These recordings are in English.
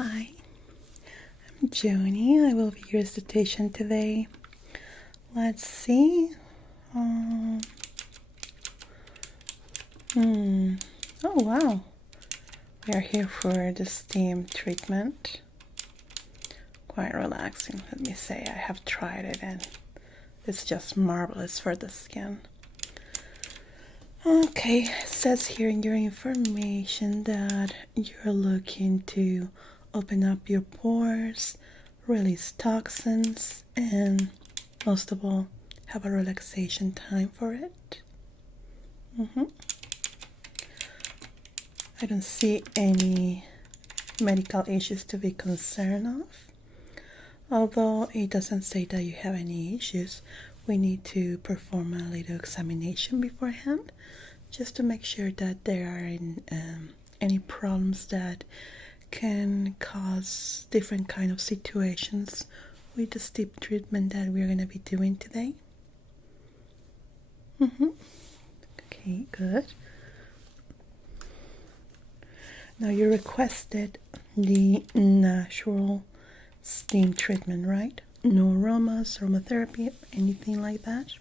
Hi, I'm Jonie. I will be your esthetician today. Let's see. Oh wow. We are here for the steam treatment. Quite relaxing, let me say. I have tried it and it's just marvelous for the skin. Okay, it says here in your information that you're looking to open up your pores, release toxins, and most of all, have a relaxation time for it. I don't see any medical issues to be concerned of. Although it doesn't say that you have any issues, we need to perform a little examination beforehand just to make sure that there aren't any problems that can cause different kind of situations with the steam treatment that we're going to be doing today. Okay, good. Now you requested the natural steam treatment, right? No aromas, aromatherapy, anything like that?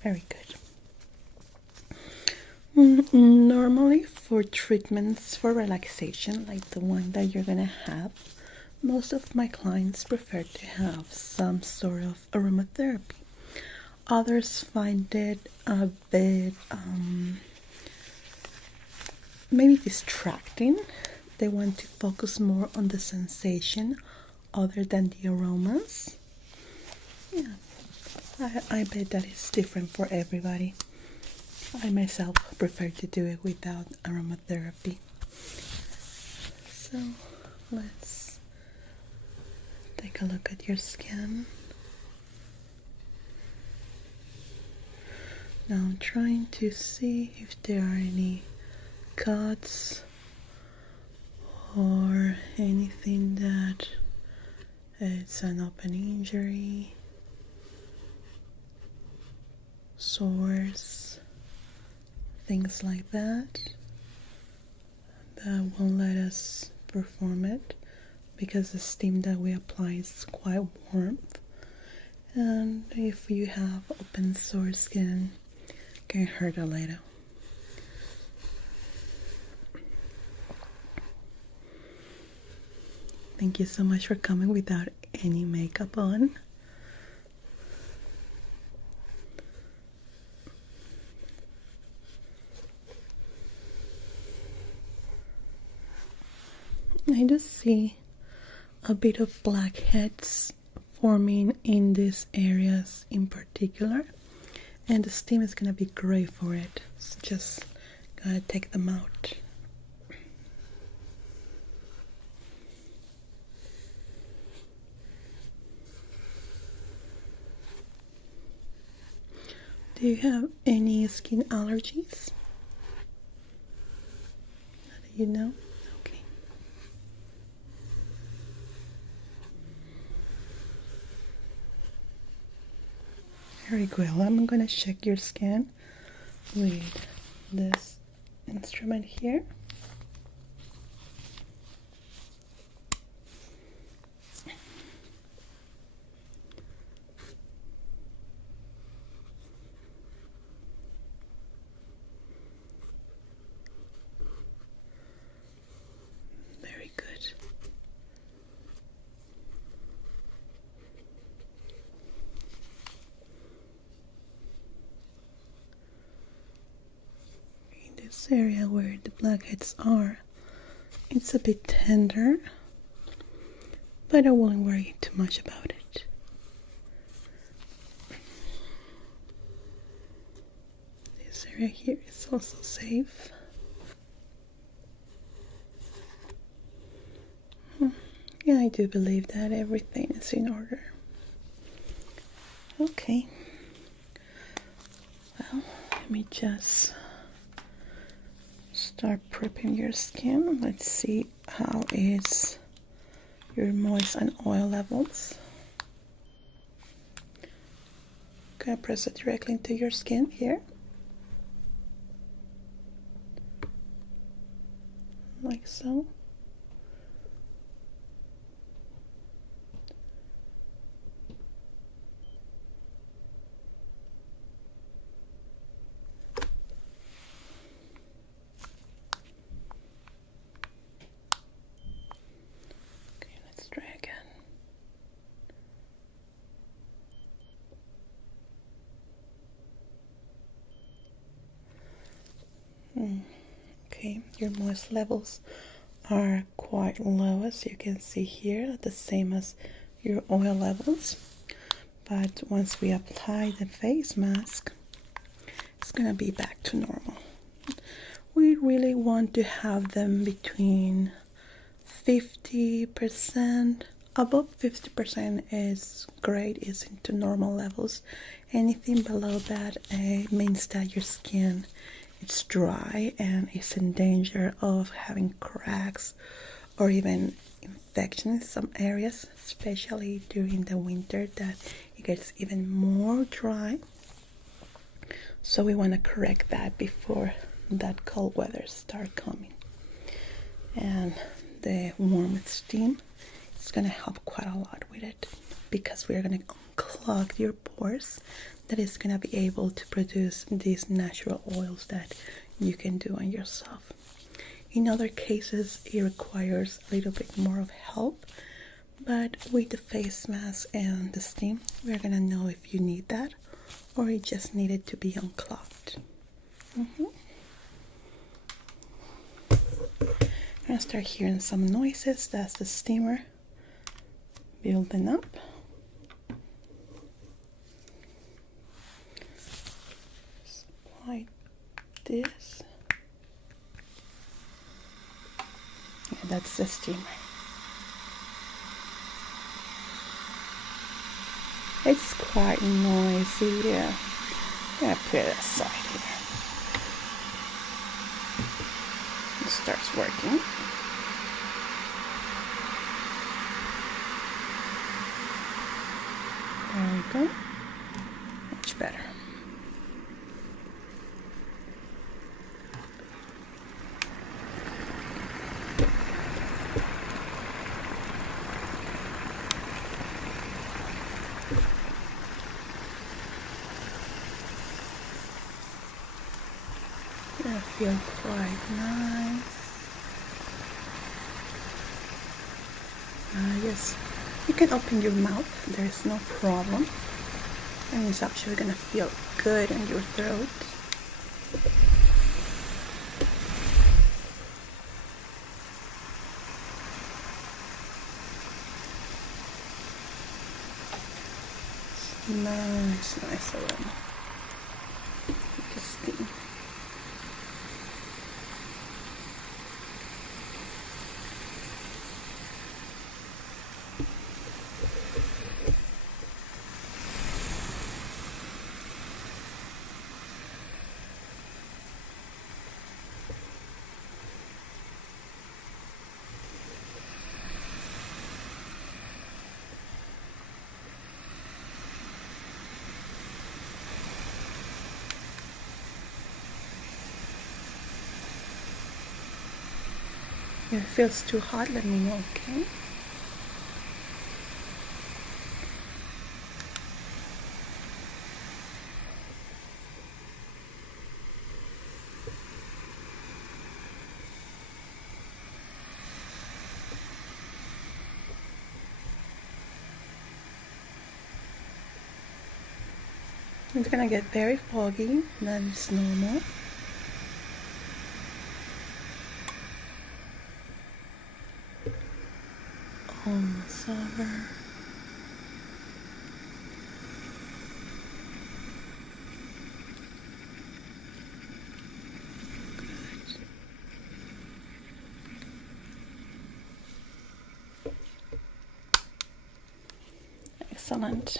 Very good. Normally for treatments for relaxation, like the one that you're gonna have, most of my clients prefer to have some sort of aromatherapy. Others find it a bit maybe distracting. They want to focus more on the sensation other than the aromas. Yeah, I bet that is different for everybody. I myself prefer to do it without aromatherapy. So let's take a look at your skin. Now I'm trying to see if there are any cuts or anything that it's an open injury, sores, things like that won't let us perform it because the steam that we apply is quite warm, and if you have open sore skin, it can hurt a little. Thank you so much for coming without any makeup on. I just see a bit of blackheads forming in these areas in particular, and the steam is gonna be great for it. So just gotta take them out. Do you have any skin allergies? How do you know? Okay. Very well. I'm gonna check your skin with this instrument here. This area where the blackheads are, it's a bit tender, but I won't worry too much about it. This area here is also safe. Yeah, I do believe that everything is in order. Okay. Well, let me just start prepping your skin. Let's see how is your moist and oil levels. Okay, press it directly into your skin here. Like so. your moist levels are quite low, as you can see here, the same as your oil levels. But once we apply the face mask, it's gonna be back to normal. We really want to have them between 50%. Above 50% is great, is into normal levels. Anything below that means that your skin is dry and is in danger of having cracks or even infection in some areas, especially during the winter, that it gets even more dry. So we want to correct that before that cold weather start coming. And the warm steam is going to help quite a lot with it, because we're going to unclog your pores. That is going to be able to produce these natural oils that you can do on yourself. In other cases, it requires a little bit more of help, but with the face mask and the steam, we're going to know if you need that or it just needed to be unclogged. I'm going to start hearing some noises. That's the steamer building up. Just apply this. Yeah, that's the steamer. It's quite noisy. Yeah. I'm gonna put it aside here. It starts working. There we go. Much better. I feel quite nice. Yes, you can open your mouth, there's no problem. And it's actually gonna feel good in your throat. Nice aroma. Just steam. If it feels too hot, let me know, okay? It's gonna get very foggy, that is normal. Almost over. Good. Excellent.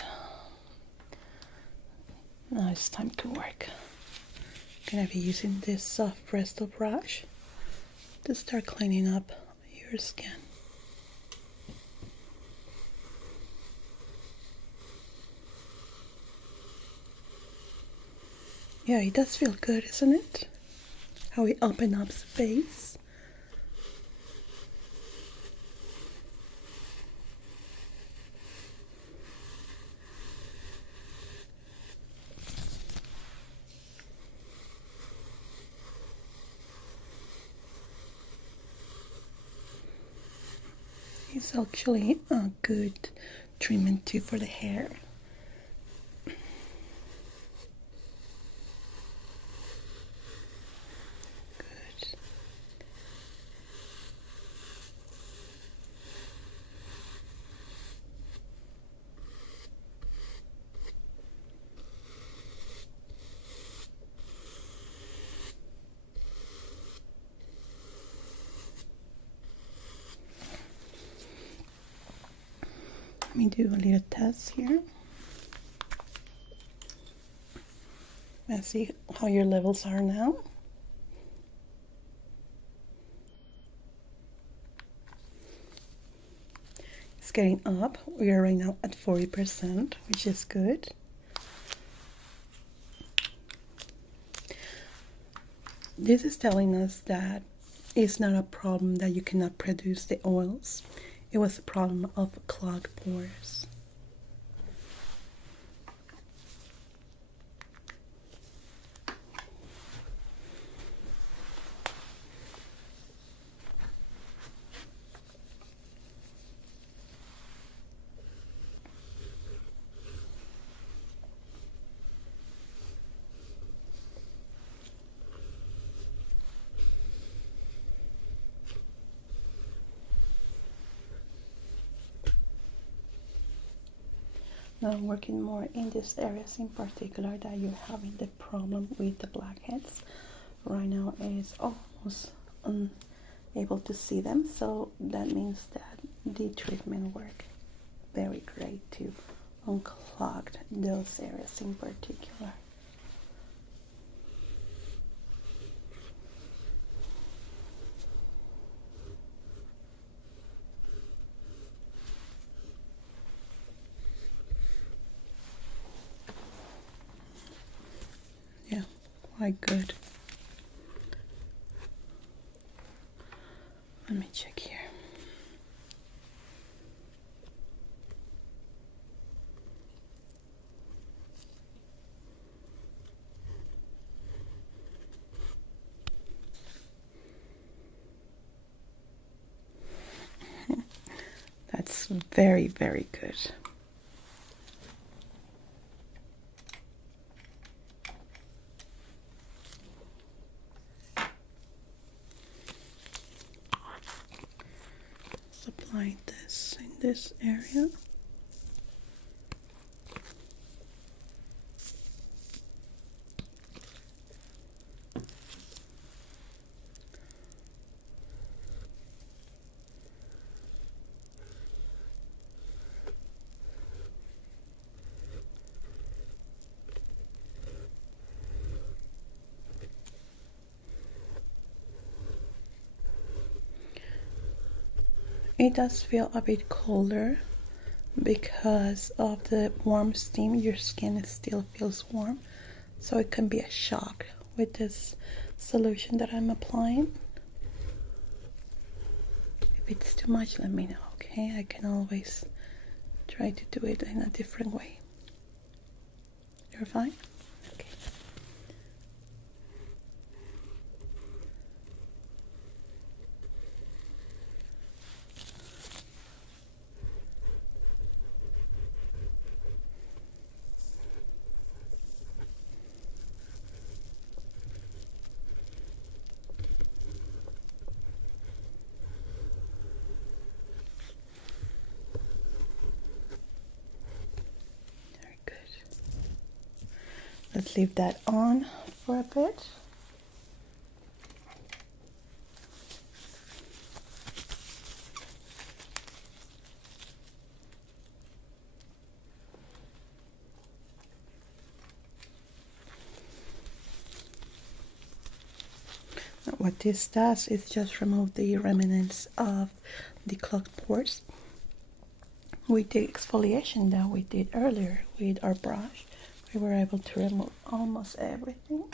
Now it's time to work. I'm gonna be using this soft bristle brush to start cleaning up your skin. Yeah, it does feel good, isn't it? How it opens up space. It's actually a good treatment too for the hair. Good. Let me do a little test here. Let's see how your levels are now. It's getting up. We are right now at 40%, which is good. This is telling us that it's not a problem that you cannot produce the oils. It was a problem of clogged pores. Now I'm working more in these areas in particular that you're having the problem with the blackheads. Right now it's almost unable to see them, so that means that the treatment worked very great to unclog those areas in particular. Yeah, quite good. Let me check here. That's very, very good. Apply this in this area. It does feel a bit colder because of the warm steam. Your skin still feels warm, so it can be a shock with this solution that I'm applying. If it's too much, let me know, okay? I can always try to do it in a different way. You're fine? Okay. Let's leave that on for a bit. Now what this does is just remove the remnants of the clogged pores. With the exfoliation that we did earlier with our brush, we were able to remove almost everything.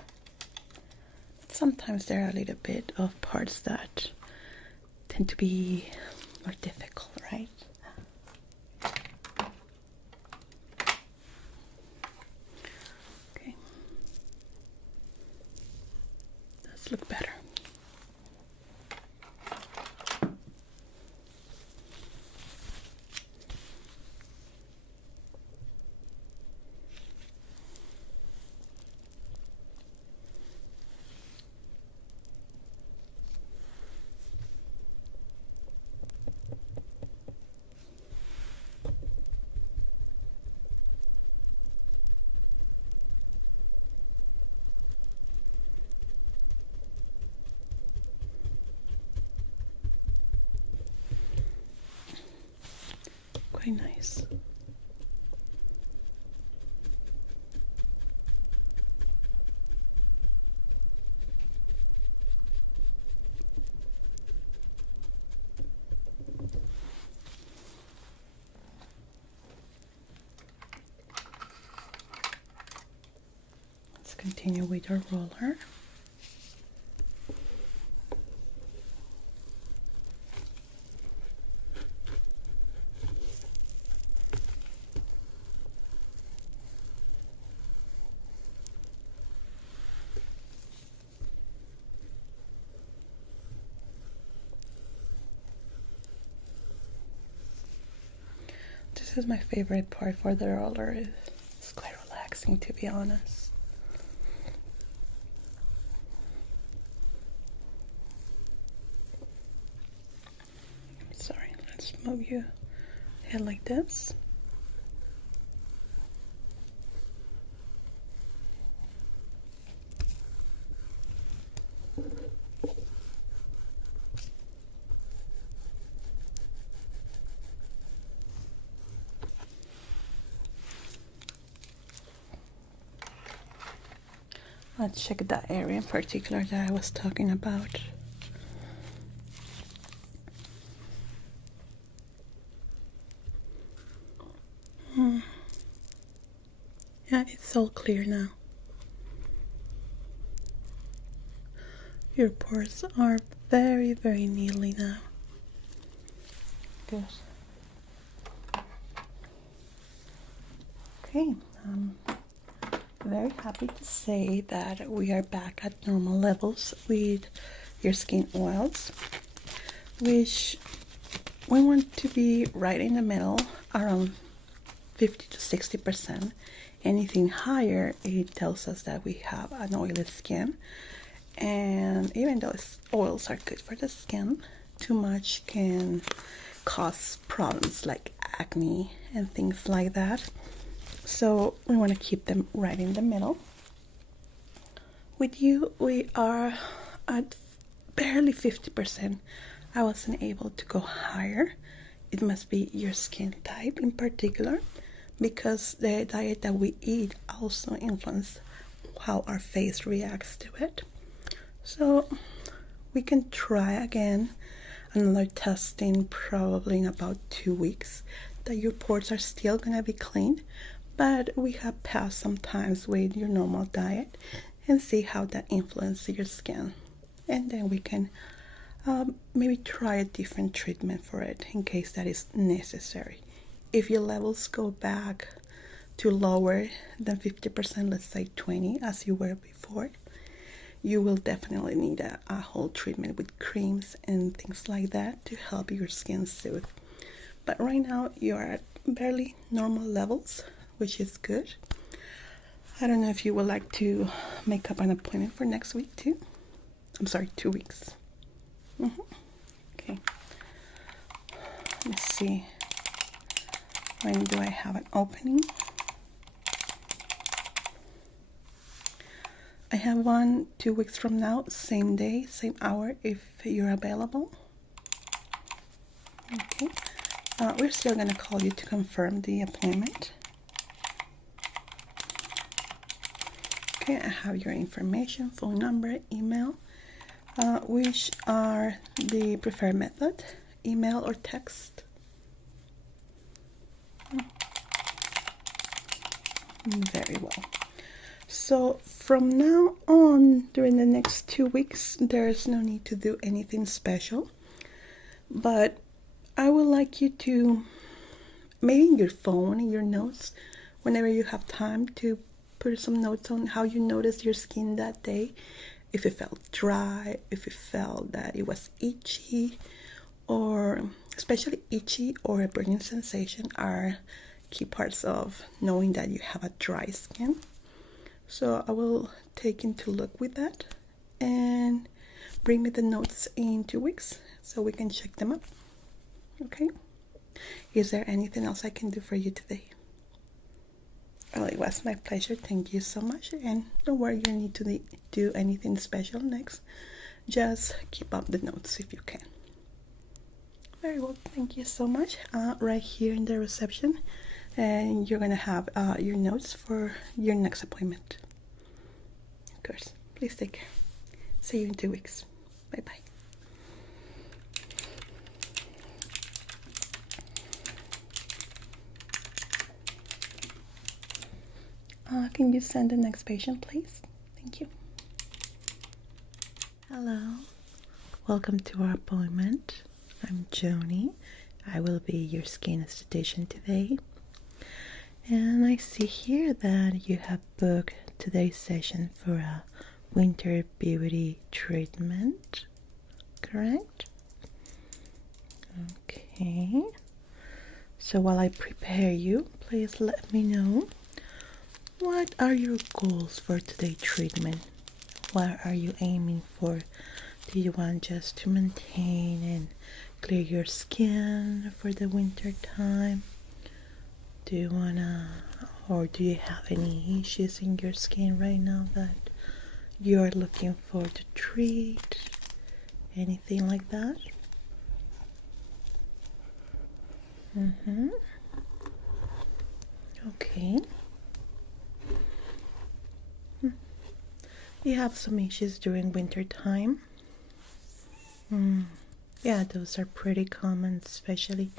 Sometimes there are a little bit of parts that tend to be more difficult, right? Okay. Does look better. quite nice. Let's continue with our roller. This is my favorite part for the roller. It's quite relaxing, to be honest. Sorry, let's move your head like this. Let's check that area in particular that I was talking about. Yeah, it's all clear now. Your pores are very, very neatly now. Good. Okay, very happy to say that we are back at normal levels with your skin oils, which we want to be right in the middle, around 50 to 60%. Anything higher, it tells us that we have an oily skin. And even though oils are good for the skin, too much can cause problems like acne and things like that. So we want to keep them right in the middle. With you, we are at barely 50%. I wasn't able to go higher. It must be your skin type in particular, because the diet that we eat also influences how our face reacts to it. So we can try again another testing probably in about 2 weeks that your pores are still gonna be clean, but we have passed some times with your normal diet and see how that influences your skin. And then we can maybe try a different treatment for it in case that is necessary. If your levels go back to lower than 50%, let's say 20 as you were before, you will definitely need a whole treatment with creams and things like that to help your skin soothe. But right now you are at barely normal levels, which is good. I don't know if you would like to make up an appointment for next week too. I'm sorry, 2 weeks. Okay. Let's see. When do I have an opening? I have one 2 weeks from now, same day, same hour, if you're available. Okay. We're still going to call you to confirm the appointment. Okay, I have your information, phone number, email. Which are the preferred method, email or text? Very well. So from now on, during the next 2 weeks, there's no need to do anything special. But I would like you to, maybe in your phone, in your notes, whenever you have time, to put some notes on how you noticed your skin that day. If it felt dry, if it felt that it was itchy, or especially itchy or a burning sensation are key parts of knowing that you have a dry skin. So I will take into look with that and bring me the notes in 2 weeks so we can check them up. Okay? Is there anything else I can do for you today? Well, it was my pleasure. Thank you so much. And don't worry, you don't need to do anything special next. Just keep up the notes if you can. Very well, thank you so much. Right here in the reception, and you're gonna have your notes for your next appointment. Of course, please take care. See you in 2 weeks. Bye bye. Can you send the next patient, please? Thank you. Hello. Welcome to our appointment. I'm Jonie. I will be your skin esthetician today. And I see here that you have booked today's session for a winter beauty treatment, correct? Okay. So while I prepare you, please let me know, what are your goals for today's treatment? What are you aiming for? Do you want just to maintain and clear your skin for the winter time? Do you wanna, or do you have any issues in your skin right now that you're looking for to treat? Anything like that? Okay. You have some issues during winter time. Yeah, those are pretty common, especially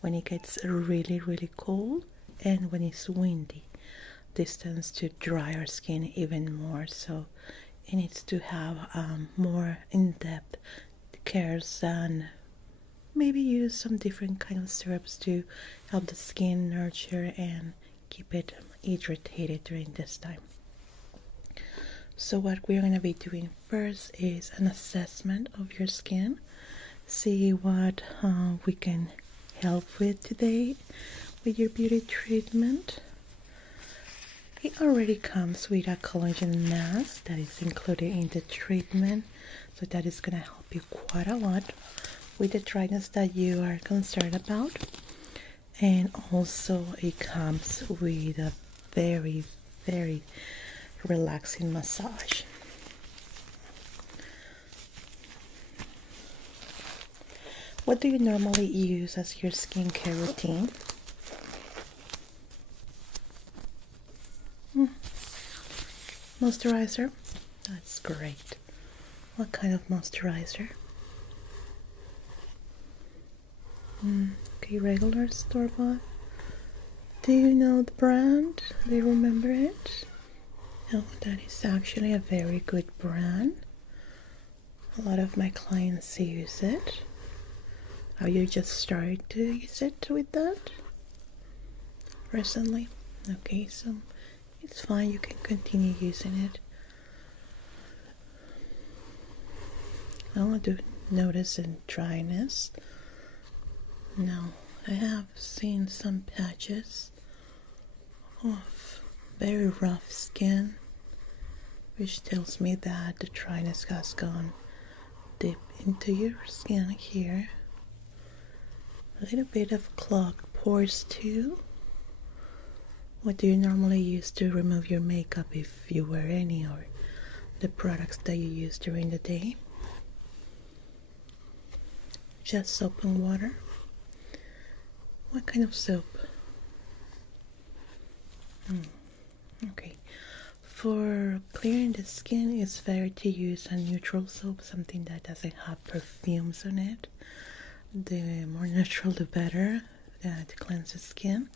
when it gets really cold and when it's windy. This tends to dry our skin even more, so it needs to have more in-depth cares, and maybe use some different kind of syrups to help the skin nurture and keep it hydrated during this time. So what we're going to be doing first is an assessment of your skin. See what we can help with today with your beauty treatment. It already comes with a collagen mask that is included in the treatment, so that is going to help you quite a lot with the dryness that you are concerned about. And also it comes with a very relaxing massage. What do you normally use as your skincare routine? Moisturizer? That's great. What kind of moisturizer? Okay, regular store-bought. Do you know the brand? Do you remember it? Oh, that is actually a very good brand. A lot of my clients use it. Have you just started to use it with that recently? Okay, so it's fine, you can continue using it. I want to notice in dryness. Now, I have seen some patches of very rough skin, which tells me that the dryness has gone deep into your skin here. A little bit of clogged pores too. What do you normally use to remove your makeup, if you wear any, or the products that you use during the day? Just soap and water? What kind of soap? Okay. For clearing the skin, it's better to use a neutral soap, something that doesn't have perfumes on it. The more natural, the better, to cleanse the skin.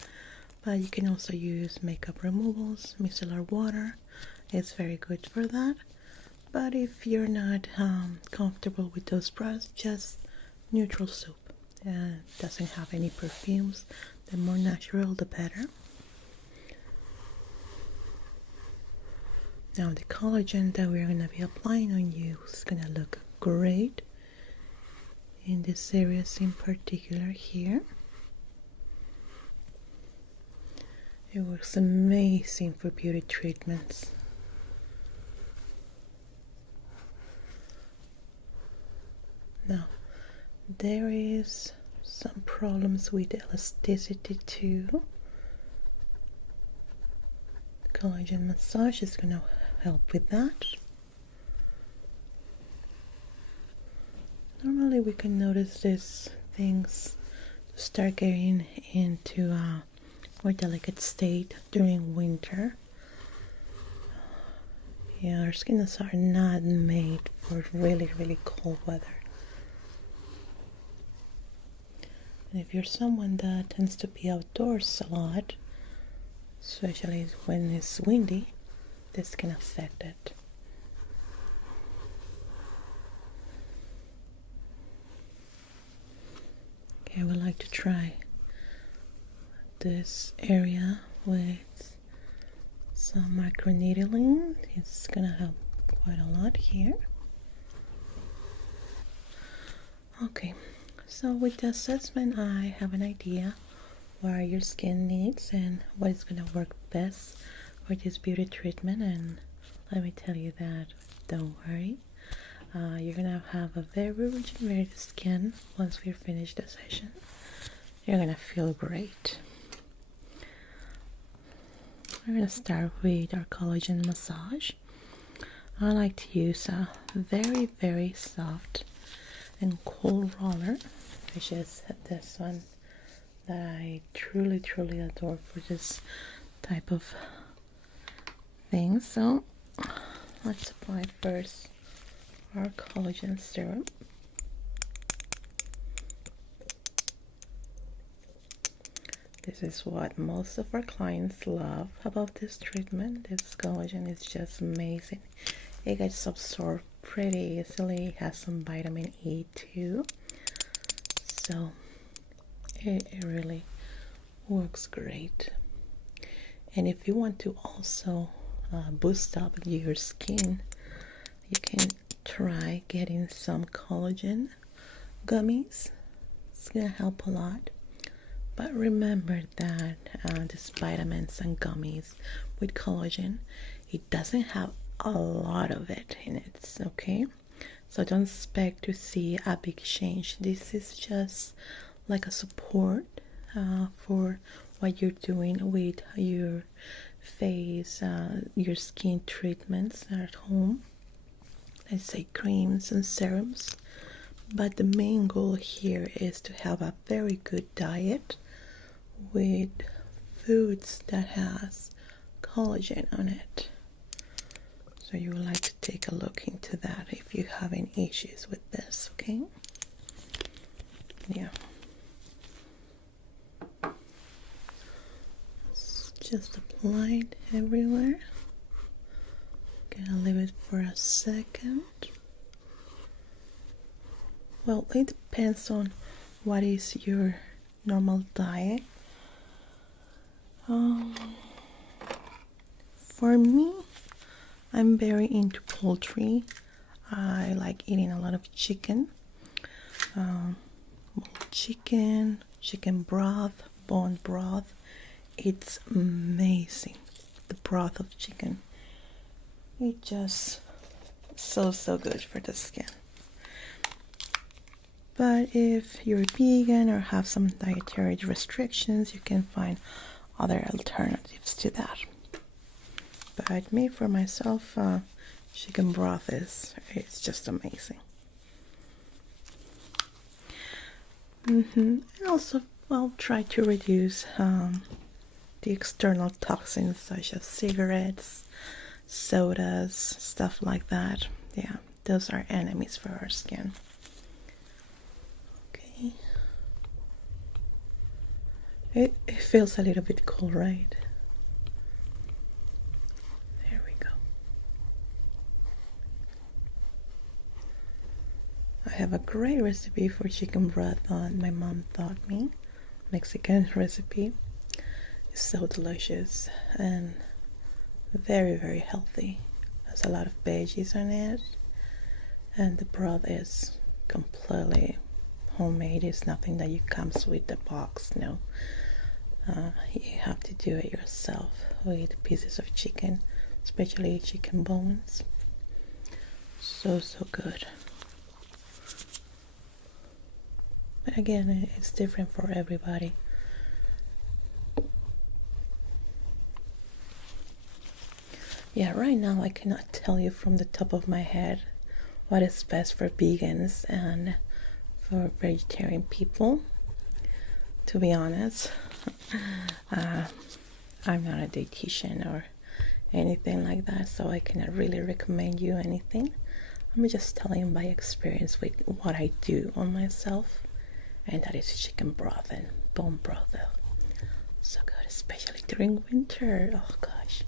But you can also use makeup removals, micellar water. It's very good for that. But if you're not comfortable with those products, just neutral soap. Doesn't have any perfumes. The more natural, the better. Now the collagen that we're going to be applying on you is going to look great in this areas in particular here. It works amazing for beauty treatments. Now, there is some problems with elasticity too. Collagen massage is going to help with that. Normally we can notice these things start getting into a more delicate state during winter. Yeah, our skins are not made for really cold weather. And if you're someone that tends to be outdoors a lot, especially when it's windy, this can affect it. Okay, I would like to try this area with some microneedling. It's gonna help quite a lot here. Okay, so with the assessment, I have an idea what your skin needs and what is gonna work best for this beauty treatment. And let me tell you that, don't worry, you're gonna have a very regenerated skin once we're finished the session. You're gonna feel great. We're gonna start with our collagen massage. I like to use a very soft and cool roller, which is this one that I truly adore for this type of thing. So let's apply first our collagen serum. This is what most of our clients love about this treatment. This collagen is just amazing. It gets absorbed pretty easily. It has some vitamin E too, so it really works great. And if you want to also boost up your skin, you can try getting some collagen gummies. It's gonna help a lot. But remember that these vitamins and gummies with collagen, it doesn't have a lot of it in it, okay? So don't expect to see a big change. This is just like a support for what you're doing with your face, your skin treatments at home. Let's say creams and serums. But the main goal here is to have a very good diet with foods that has collagen on it. So you would like to take a look into that if you have any issues with this, okay? Yeah. It's just applied everywhere. Gonna leave it for a second. Well, it depends on what is your normal diet. For me, I'm very into poultry. I like eating a lot of chicken. Chicken broth, bone broth. It's amazing. The broth of chicken. It's just so good for the skin. But if you're vegan or have some dietary restrictions, you can find other alternatives to that. But me, for myself, chicken broth it's just amazing. And also, well, try to reduce the external toxins such as cigarettes, sodas, stuff like that. Yeah, those are enemies for our skin. Okay. It feels a little bit cool, right? There we go. I have a great recipe for chicken broth that my mom taught me. Mexican recipe. It's so delicious and very healthy. Has a lot of veggies on it, and the broth is completely homemade. It's nothing that you comes with the box. No, you have to do it yourself with pieces of chicken, especially chicken bones. So good. But again, it's different for everybody. Yeah, right now I cannot tell you from the top of my head what is best for vegans and for vegetarian people, to be honest. I'm not a dietitian or anything like that, so I cannot really recommend you anything. I'm just telling you by experience with what I do on myself, and that is chicken broth and bone broth. So good, especially during winter. Oh gosh.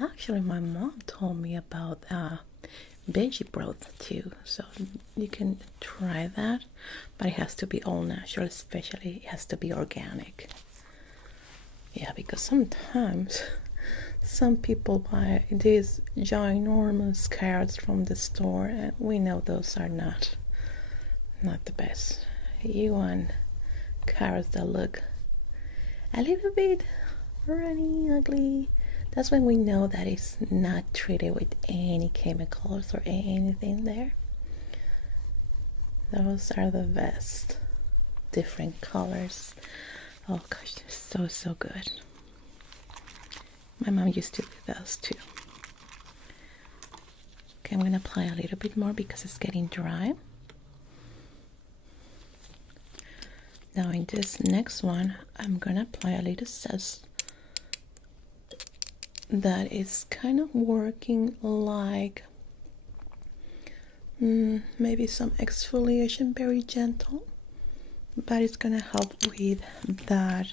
Actually, my mom told me about veggie broth too, so you can try that, but it has to be all natural, especially it has to be organic. Yeah, because sometimes some people buy these ginormous carrots from the store, and we know those are not the best. You want carrots that look a little bit runny, ugly. That's when we know that it's not treated with any chemicals or anything there. Those are the best. Different colors. Oh gosh, they're so good. My mom used to do those too. Okay, I'm going to apply a little bit more because it's getting dry. Now in this next one, I'm going to apply a little zest that is kind of working like maybe some exfoliation, very gentle, but it's going to help with that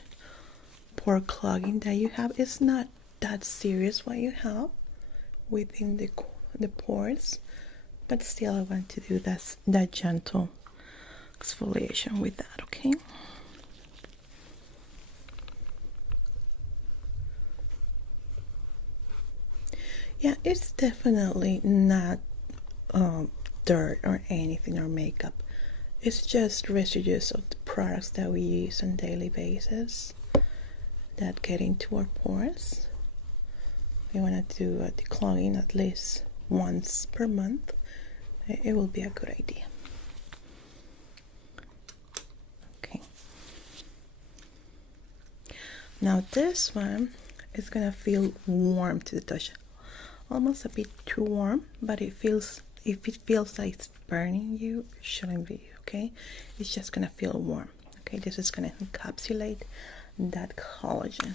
pore clogging that you have. It's not that serious what you have within the pores, but still I want to do that gentle exfoliation with that. Okay, yeah, it's definitely not dirt or anything or makeup. It's just residues of the products that we use on a daily basis that get into our pores. We want to do a declogging at least once per month. It will be a good idea. Okay. Now this one is gonna feel warm to the touch, almost a bit too warm, but if it feels like it's burning you, it shouldn't be. Okay, it's just gonna feel warm. Okay, this is gonna encapsulate that collagen,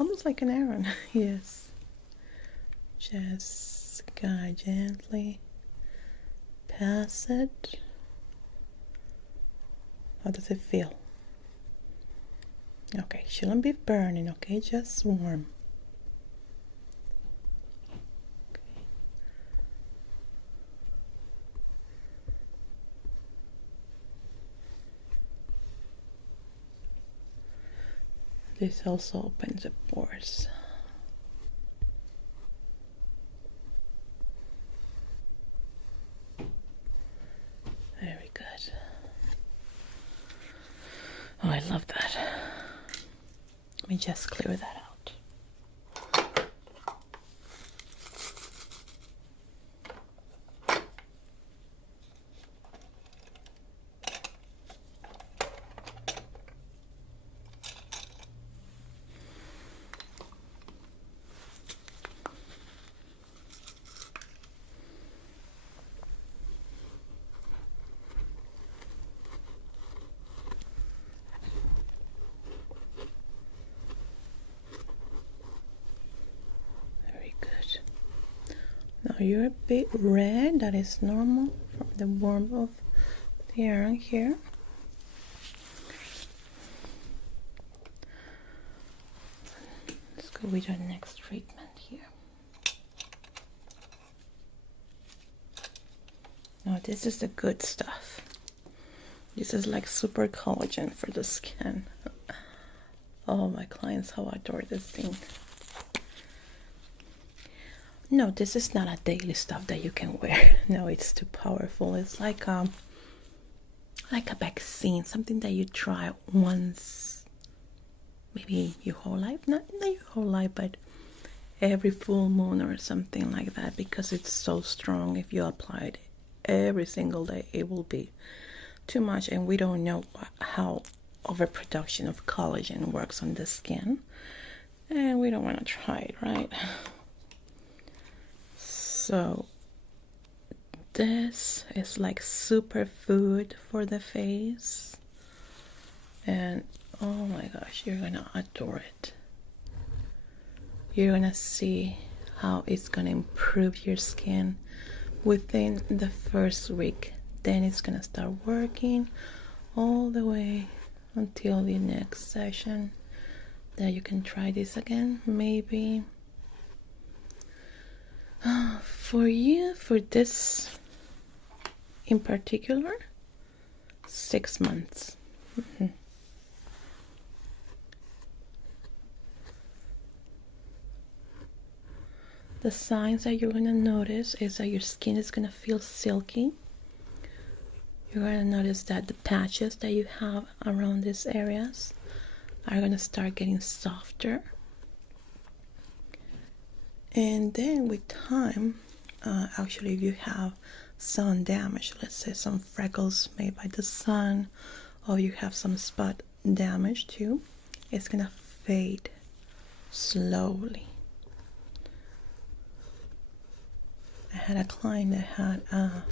almost like an iron. Yes, just gonna gently pass it. How does it feel? Okay, shouldn't be burning. Okay, just warm. This also opens the pores. Very good. Oh, I love that. Let me just clear that out. Now you're a bit red, that is normal from the warmth of the air here. Let's go with our next treatment here. Now this is the good stuff. This is like super collagen for the skin. Oh, my clients, how adore this thing. No, this is not a daily stuff that you can wear. No, it's too powerful. It's like a vaccine, something that you try once, maybe your whole life. Not your whole life, but every full moon or something like that, because it's so strong. If you apply it every single day, it will be too much, and we don't know how overproduction of collagen works on the skin, and we don't want to try it, right? So this is like superfood for the face, and oh my gosh, you're gonna adore it. You're gonna see how it's gonna improve your skin within the first week. Then it's gonna start working all the way until the next session that you can try this again. Maybe for you, for this in particular, 6 months. The signs that you're gonna notice is that your skin is gonna feel silky. You're gonna notice that the patches that you have around these areas are gonna start getting softer. And then with time, actually if you have sun damage, let's say some freckles made by the sun, or you have some spot damage too, it's gonna fade slowly. I had a client that had a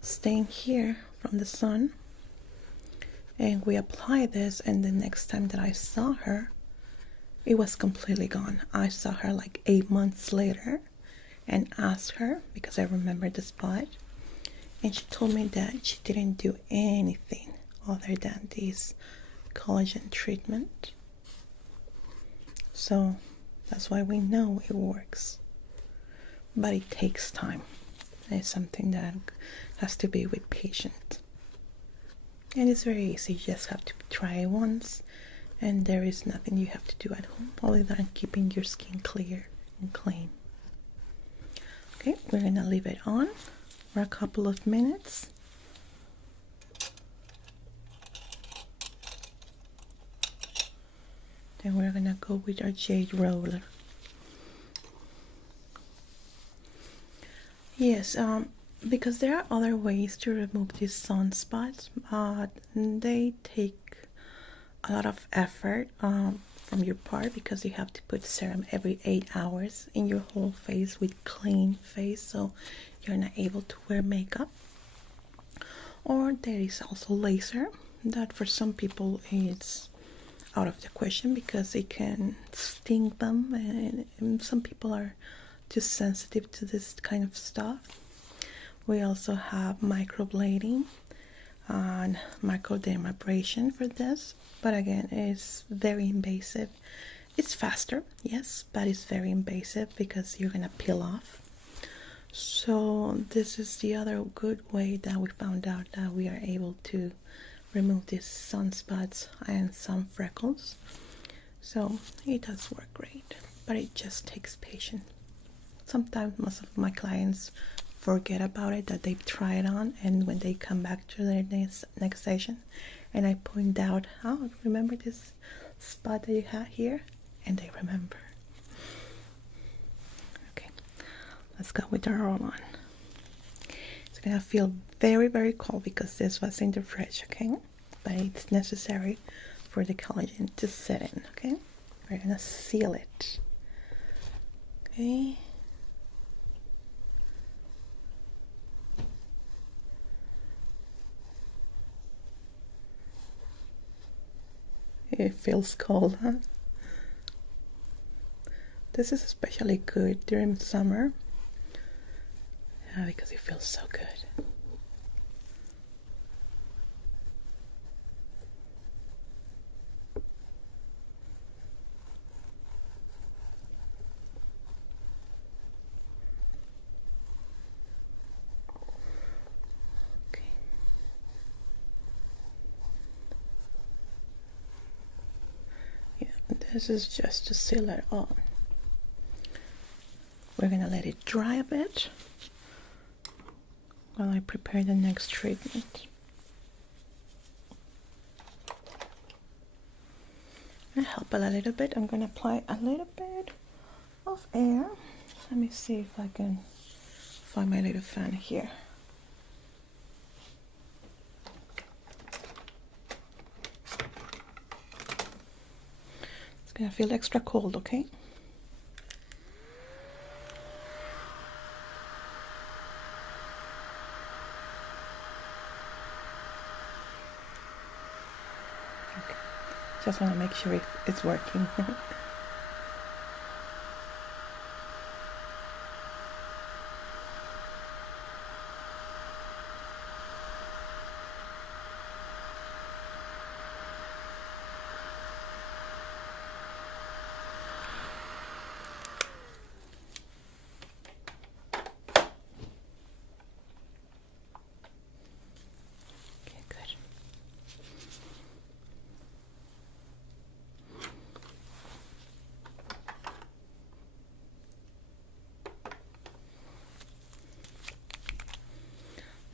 stain here from the sun, and we applied this, and the next time that I saw her, it was completely gone. I saw her like 8 months later and asked her, because I remember the spot, and she told me that she didn't do anything other than this collagen treatment. So that's why we know it works. But it takes time. It's something that has to be with patience. And it's very easy. You just have to try it once, and there is nothing you have to do at home other than keeping your skin clear and clean. Okay, we're gonna leave it on for a couple of minutes. Then we're gonna go with our Jade roller. Yes, because there are other ways to remove these sunspots, but they take a lot of effort from your part, because you have to put serum every 8 hours in your whole face with clean face, so you're not able to wear makeup. Or there is also laser, that for some people is out of the question because it can sting them, and some people are too sensitive to this kind of stuff. We also have microblading and microdermabrasion for this, but again, it's very invasive. It's faster, yes, but it's very invasive because you're gonna peel off. So this is the other good way that we found out that we are able to remove these sunspots and some freckles. So it does work great, but it just takes patience. Sometimes most of my clients forget about it, that they've tried on, and when they come back to their next session and I point out, oh, remember this spot that you had here? And they remember. Okay, let's go with the roll-on. It's gonna feel very, very cold because this was in the fridge, okay? But it's necessary for the collagen to set in, okay? We're gonna seal it. Okay. It feels cold, huh? This is especially good during summer, because it feels so good. This is just to seal it on. We're gonna let it dry a bit while I prepare the next treatment. To help it a little bit, I'm gonna apply a little bit of air. Let me see if I can find my little fan here. It's gonna feel extra cold, okay? Okay. Just want to make sure it's working.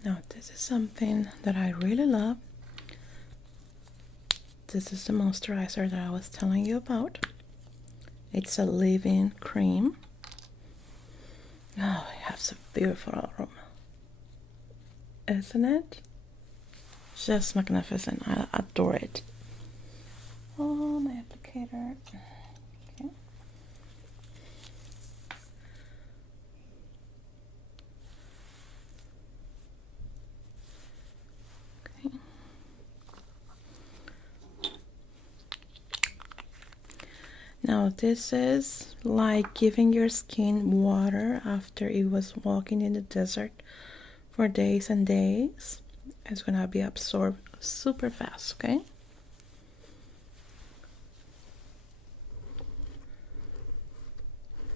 Now this is something that I really love. This is the moisturizer that I was telling you about. It's a leave-in cream. Oh, it has a beautiful aroma. Isn't it? Just magnificent. I adore it. Oh, my applicator. Okay. Now this is like giving your skin water after it was walking in the desert for days and days. It's gonna be absorbed super fast, okay?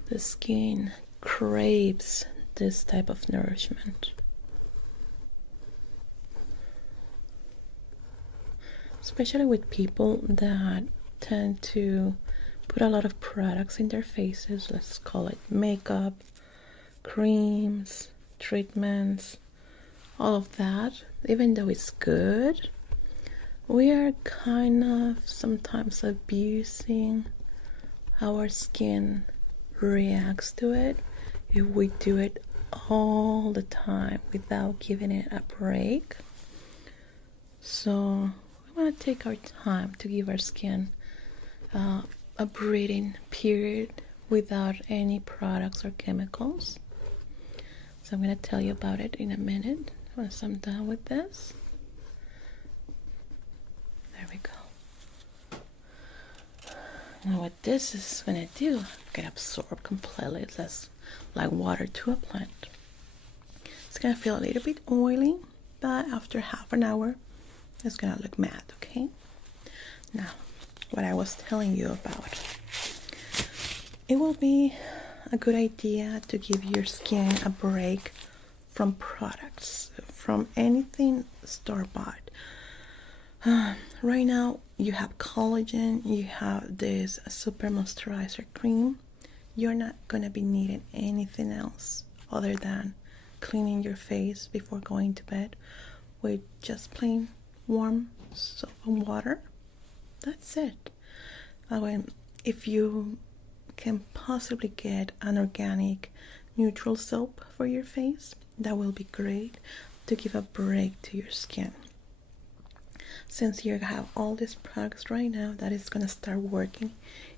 The skin craves this type of nourishment. Especially with people that tend to put a lot of products in their faces. Let's call it makeup, creams, treatments, all of that. Even though it's good, we are kind of sometimes abusing how our skin reacts to it if we do it all the time without giving it a break. So we want to take our time to give our skin a breathing period without any products or chemicals. So I'm going to tell you about it in a minute once I'm done with this. There we go. Now what this is going to do, get absorbed completely. It's just like water to a plant. It's going to feel a little bit oily, but after half an hour, it's going to look matte, okay? Now, what I was telling you about. It will be a good idea to give your skin a break from products, from anything store-bought. Right now, you have collagen, you have this super moisturizer cream. You're not going to be needing anything else other than cleaning your face before going to bed with just plain warm soap and water. That's it. If you can possibly get an organic neutral soap for your face, that will be great to give a break to your skin. Since you have all these products right now, that is going to start working.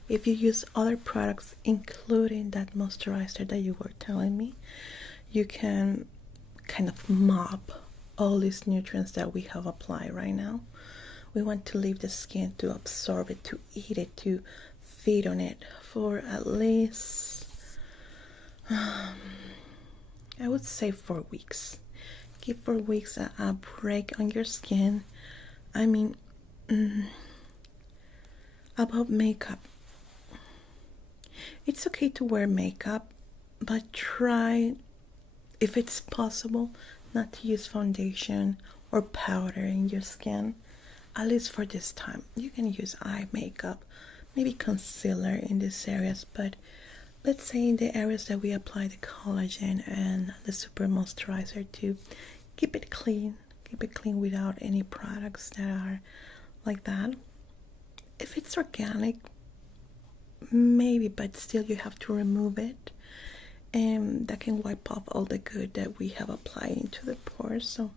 If you use other products, including that moisturizer that you were telling me, you can kind of mop all these nutrients that we have applied right now. We want to leave the skin to absorb it, to eat it, to feed on it for at least, I would say 4 weeks. Give 4 weeks a break on your skin. I mean, about makeup. It's okay to wear makeup, but try, if it's possible, not to use foundation or powder in your skin. At least for this time. You can use eye makeup, maybe concealer in these areas, but let's say in the areas that we apply the collagen and the super moisturizer to keep it clean without any products that are like that. If it's organic, maybe, but still you have to remove it, and that can wipe off all the good that we have applied into the pores. So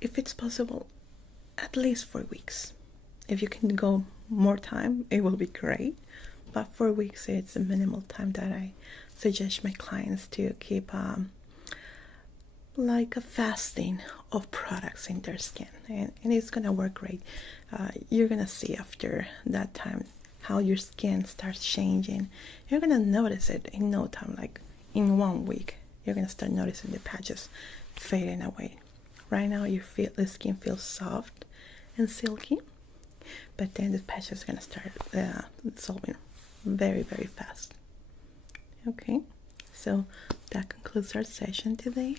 if it's possible, at least 4 weeks. If you can go more time, it will be great, but 4 weeks it's a minimal time that I suggest my clients to keep like a fasting of products in their skin, and it's gonna work great. You're gonna see after that time how your skin starts changing. You're gonna notice it in no time, like in 1 week. You're gonna start noticing the patches fading away. Right now, the skin feels soft and silky, but then the patches are gonna start dissolving very, very fast. Okay, so that concludes our session today.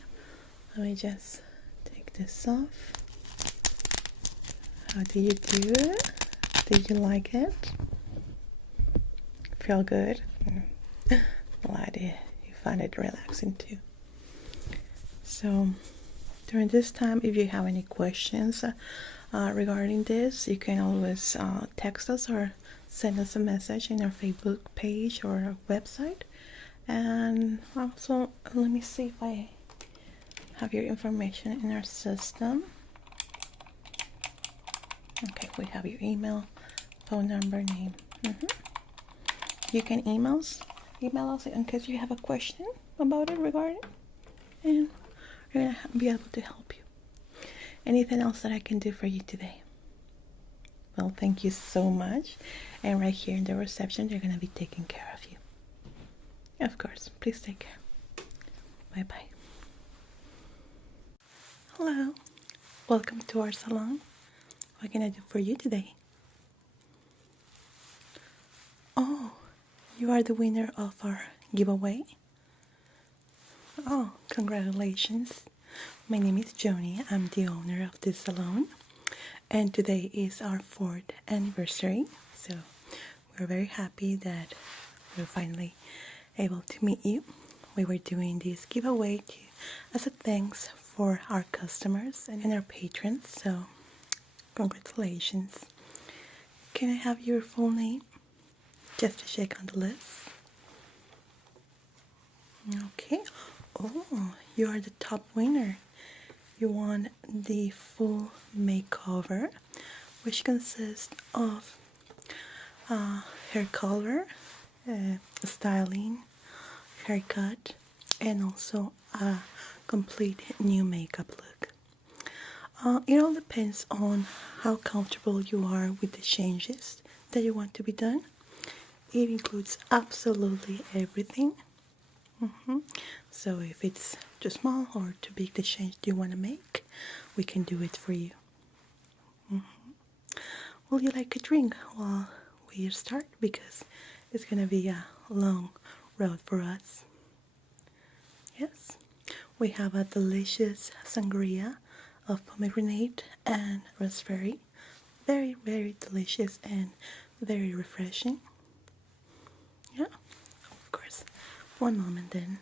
Let me just take this off. How do you do it? Did you like it? Feel good? Glad you find it relaxing too. So during this time, if you have any questions regarding this, you can always text us or send us a message in our Facebook page or our website. And also, let me see if I have your information in our system. Okay, we have your email, phone number, name. You can email us in case you have a question about it regarding, and we're gonna be able to help you. Anything else that I can do for you today? Well, thank you so much. And right here in the reception, they're gonna be taking care of you. Of course, please take care. Bye bye. Hello, welcome to our salon. What can I do for you today? Oh, you are the winner of our giveaway. Oh, congratulations. My name is Jonie. I'm the owner of this salon, and today is our 4th anniversary. So we're very happy that we're finally able to meet you. We were doing this giveaway as a thanks for our customers and our patrons. So congratulations. Can I have your full name just to check on the list? Okay. Oh, you are the top winner. You won the full makeover, which consists of hair color, styling, haircut, and also a complete new makeup look. It all depends on how comfortable you are with the changes that you want to be done. It includes absolutely everything. So if it's too small or too big the change you want to make, we can do it for you. Will you like a drink while we start? Because it's going to be a long road for us. Yes, we have a delicious sangria of pomegranate and raspberry. Very, very delicious and very refreshing. Yeah, of course. One moment then.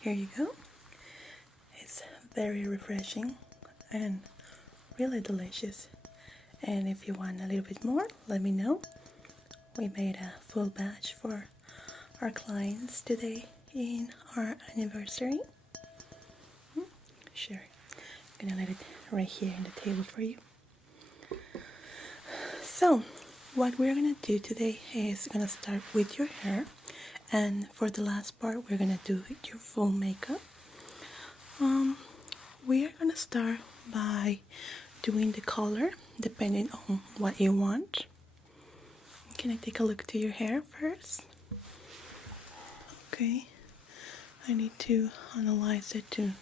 Here you go. It's very refreshing and really delicious. And if you want a little bit more, let me know. We made a full batch for our clients today in our anniversary. Sure. I'm gonna let it right here on the table for you. So, what we're gonna do today is gonna start with your hair. And for the last part, we're gonna do your full makeup. We are gonna start by doing the color, depending on what you want. Can I take a look to your hair first? Okay. I need to analyze it to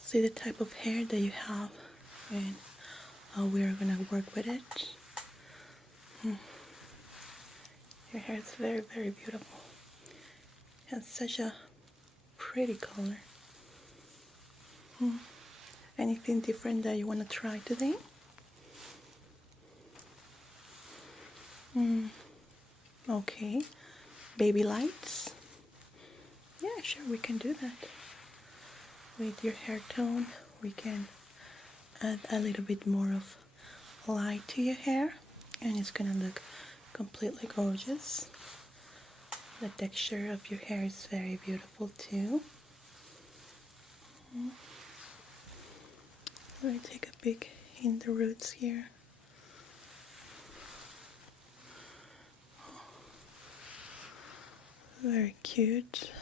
see the type of hair that you have and how we're gonna work with it. Your hair is very, very beautiful. It has such a pretty color. Anything different that you want to try today? Okay. Baby lights? Yeah, sure, we can do that. With your hair tone, we can add a little bit more of light to your hair, and it's gonna look completely gorgeous. The texture of your hair is very beautiful too. Let me take a peek in the roots here. Very cute.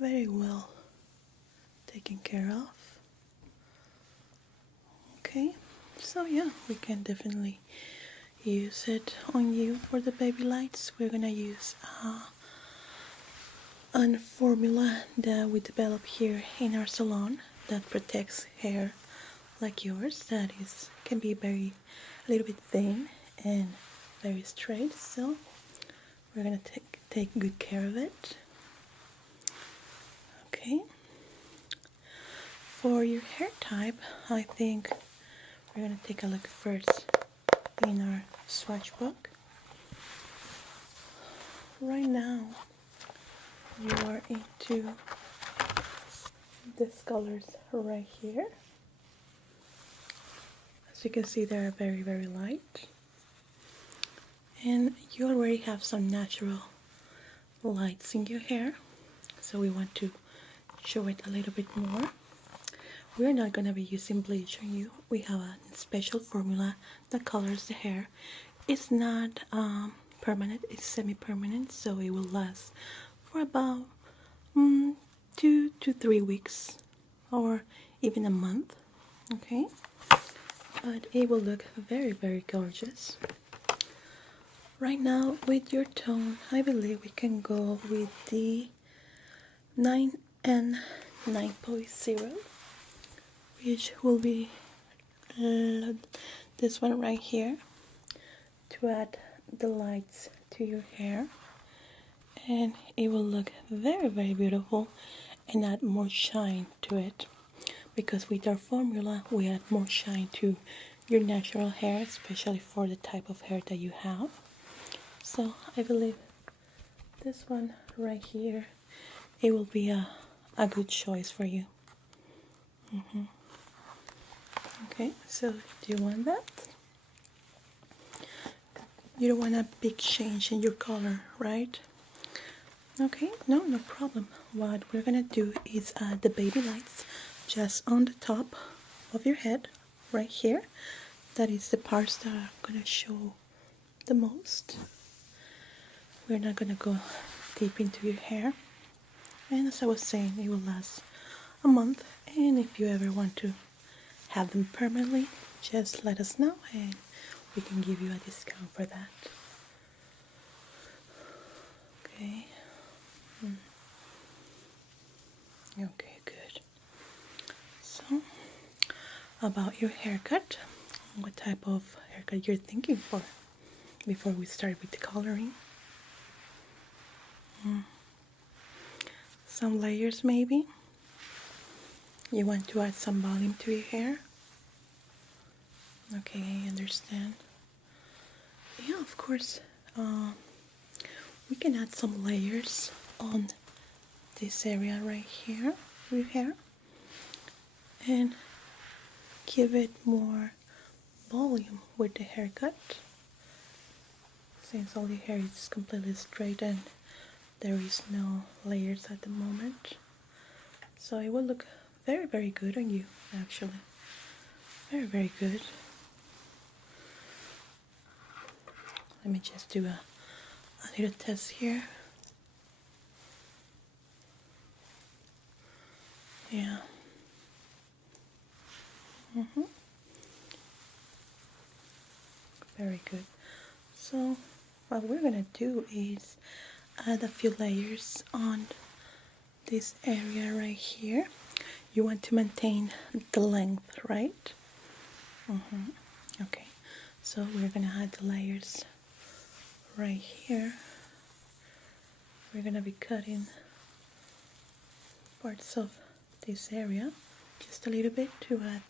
very well taken care of. Okay, so yeah, we can definitely use it on you for the baby lights. We're gonna use a formula that we develop here in our salon that protects hair like yours, that is can be a little bit thin and very straight, so we're gonna take good care of it. Okay, for your hair type, I think we're gonna take a look first in our swatch book. Right now you are into these colors right here. As you can see, they're very, very light. And you already have some natural lights in your hair, so we want to show it a little bit more. We're not going to be using bleach on you. We have a special formula that colors the hair. It's not permanent, it's semi-permanent, so it will last for about 2 to 3 weeks or even a month. Okay, but it will look very, very gorgeous. Right now, with your tone, I believe we can go with the 9 and 9.0, which will be this one right here, to add the lights to your hair, and it will look very, very beautiful and add more shine to it, because with our formula we add more shine to your natural hair, especially for the type of hair that you have. So I believe this one right here, it will be a good choice for you. Okay, so do you want that? You don't want a big change in your color, right? Okay, no problem. What we're gonna do is add the baby lights just on the top of your head, right here. That is the parts that are gonna show the most. We're not gonna go deep into your hair, and as I was saying, it will last a month, and if you ever want to have them permanently, just let us know and we can give you a discount for that. Okay. Okay, good. So, about your haircut, what type of haircut you're thinking for before we start with the coloring? Some layers maybe? You want to add some volume to your hair? Okay, I understand. Yeah, of course. We can add some layers on this area right here of your hair and give it more volume with the haircut, since all your hair is completely straight and there is no layers at the moment. So it will look very, very good on you, actually. Very, very good. Let me just do a little test here. Yeah. Very good. So what we're gonna do is add a few layers on this area right here. You want to maintain the length, right? Okay, so we're gonna add the layers right here. We're gonna be cutting parts of this area just a little bit to add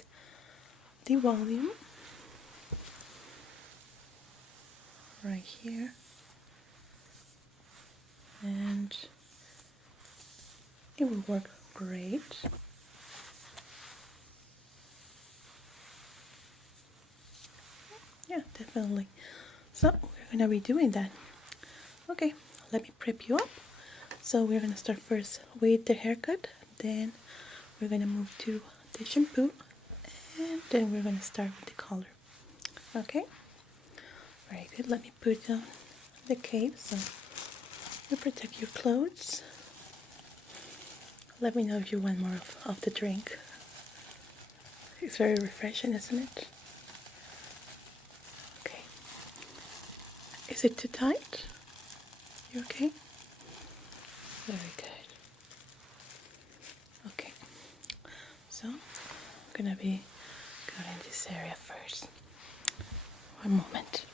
the volume right here, and it will work great. Yeah, definitely. So we're gonna be doing that. Okay, let me prep you up. So we're gonna start first with the haircut, then we're gonna move to the shampoo, and then we're gonna start with the color. Okay, very good. Let me put on the cape so you protect your clothes. Let me know if you want more of the drink. It's very refreshing, isn't it? Okay. Is it too tight? You okay? Very good. Okay. So, I'm gonna be going this area first. One moment.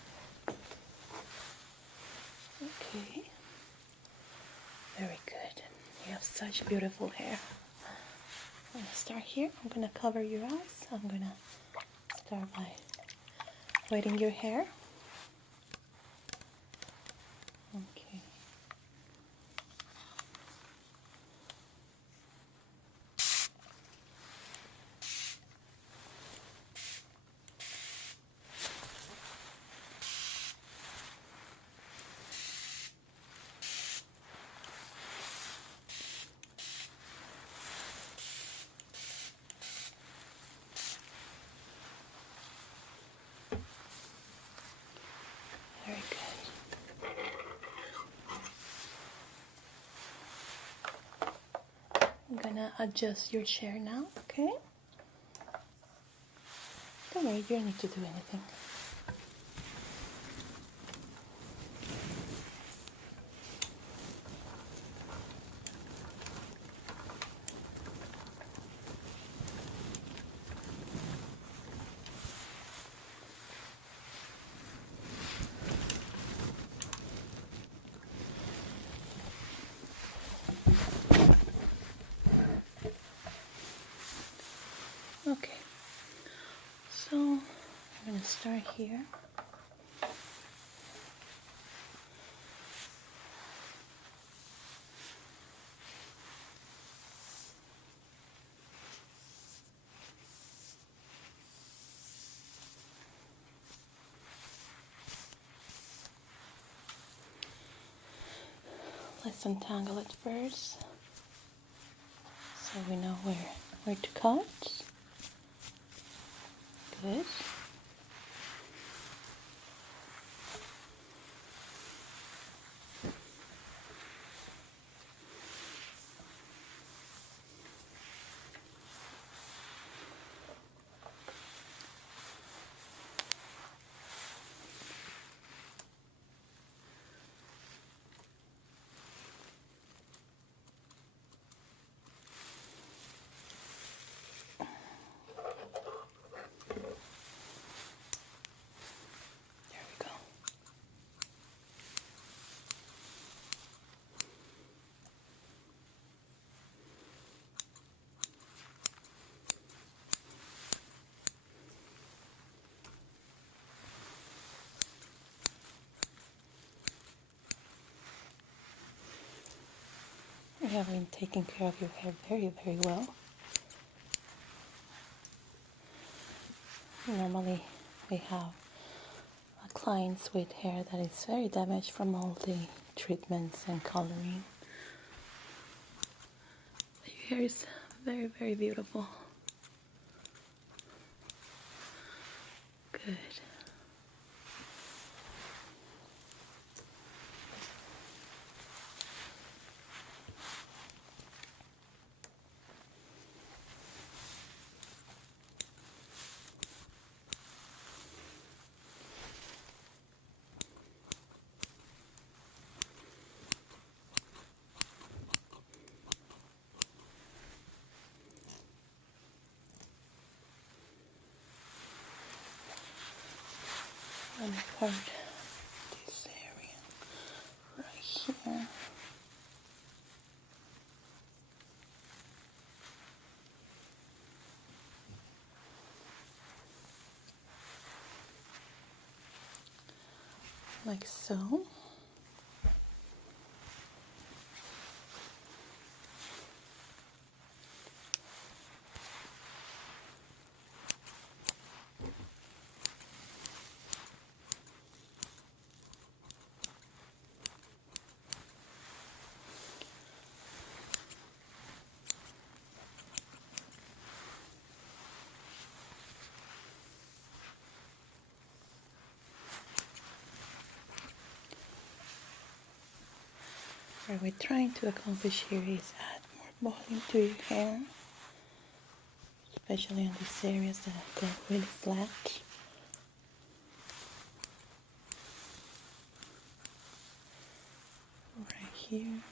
Okay. Very good. You have such beautiful hair. I'm gonna start here. I'm gonna cover your eyes. I'm gonna start by wetting your hair. Okay. Very good. I'm gonna adjust your chair now, okay? Don't worry, you don't need to do anything. Okay, so I'm going to start here. Let's untangle it first so we know where to cut. Good. There we go. You have been taking care of your hair very, very well. Normally we have clients with hair that is very damaged from all the treatments and coloring. Your hair is very, very beautiful. Good. I'm going to part this area right here. Like so. What we're trying to accomplish here is add volume to your hair, especially on these areas that got really flat. Right here.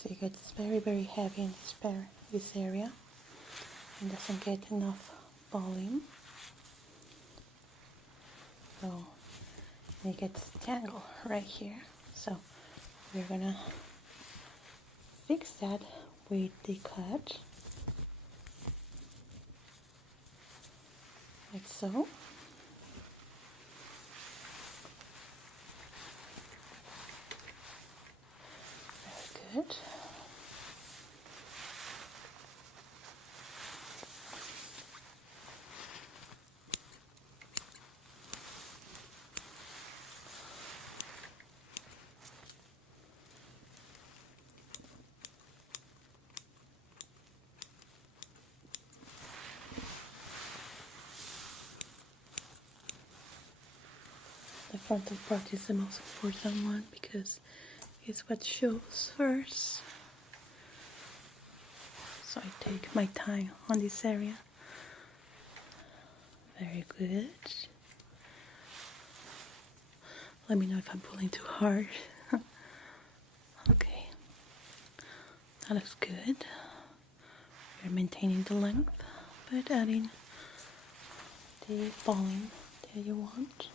So it gets very heavy in this area and doesn't get enough volume. So it gets tangled right here. So we're gonna fix that with the cut, like so. Very good. The frontal part is the most important one because it's what shows first. So I take my time on this area. Very good. Let me know if I'm pulling too hard. Okay. That looks good. We're maintaining the length, but adding the volume that you want.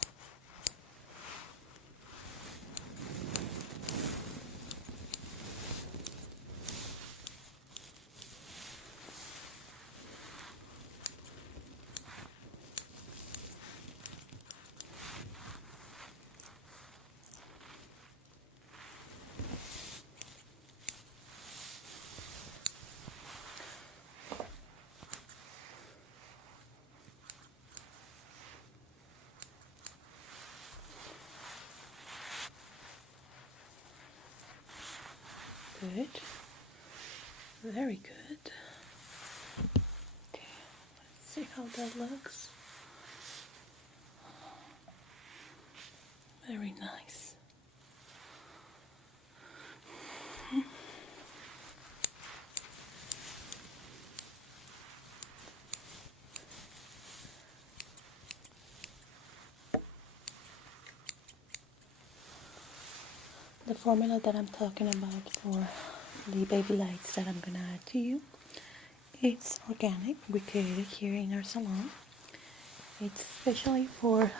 Good. Very good. Okay, let's see how that looks. Very nice. The formula that I'm talking about for the baby lights that I'm gonna add to you, it's organic. We created it here in our salon. It's especially for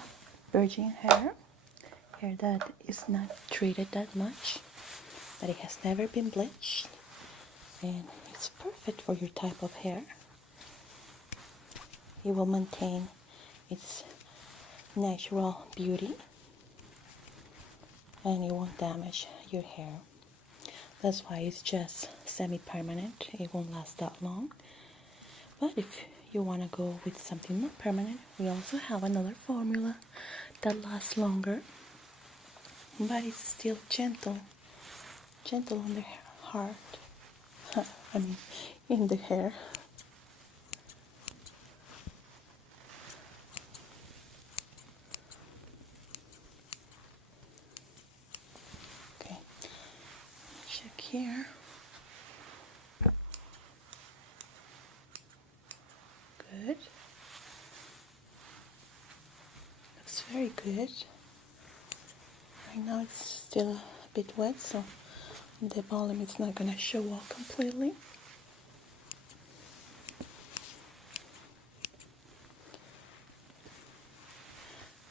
virgin hair that is not treated that much, that it has never been bleached, and it's perfect for your type of hair. It will maintain its natural beauty and it won't damage your hair. That's why it's just semi-permanent. It won't last that long. But if you want to go with something more permanent, we also have another formula that lasts longer, but it's still gentle on the heart. I mean, in the hair. Okay, check here. Good. Looks very good. Right now it's still a bit wet, so the volume is not going to show up completely.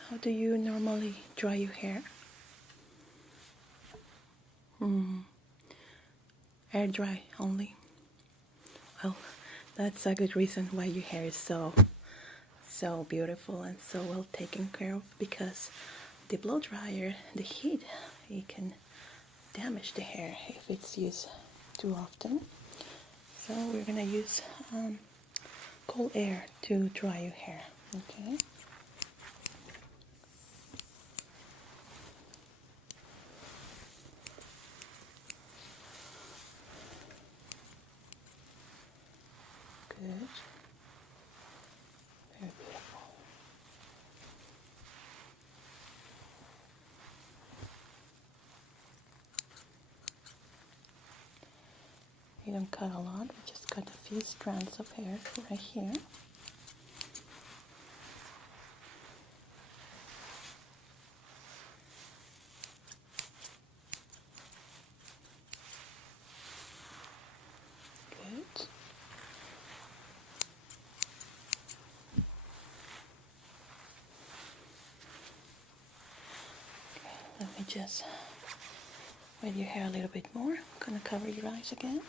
How do you normally dry your hair? Air dry only. Well, that's a good reason why your hair is so beautiful and so well taken care of, because the blow dryer, the heat, it can damage the hair if it's used too often. So we're gonna use cold air to dry your hair. Okay. We don't cut a lot, we just cut a few strands of hair right here. Good. Okay, let me just wet your hair a little bit more. I'm gonna cover your eyes again.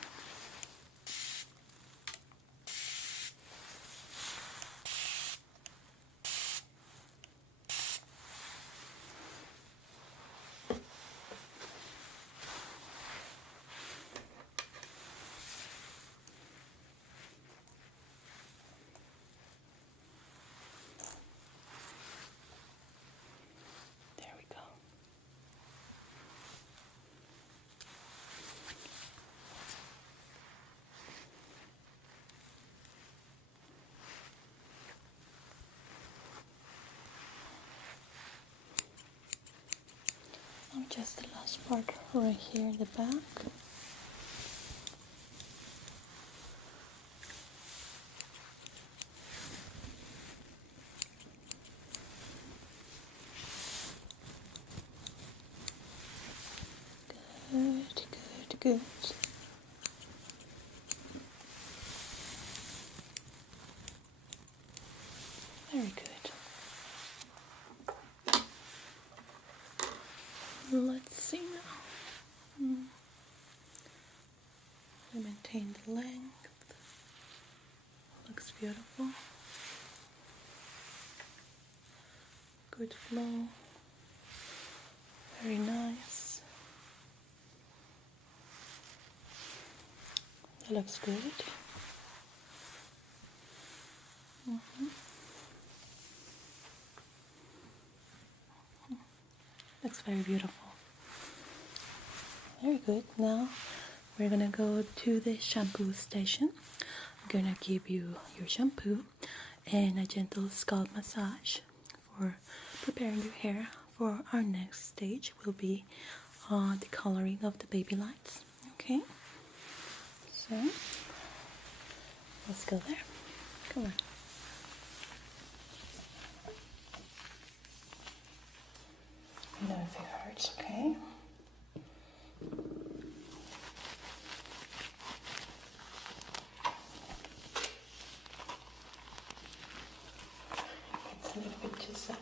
There we go. Now just the last part right here in the back. Good, good, good. Very good. Let's see now. I maintain the length. Looks beautiful. Good flow. Very nice. That looks good. Looks very beautiful. Very good. Now we're gonna go to the shampoo station. I'm gonna give you your shampoo and a gentle scalp massage for preparing your hair for our next stage. Will be the coloring of the baby lights. Okay, so let's go there. Come on. You know if it hurts, okay? It's a little bit too soppy.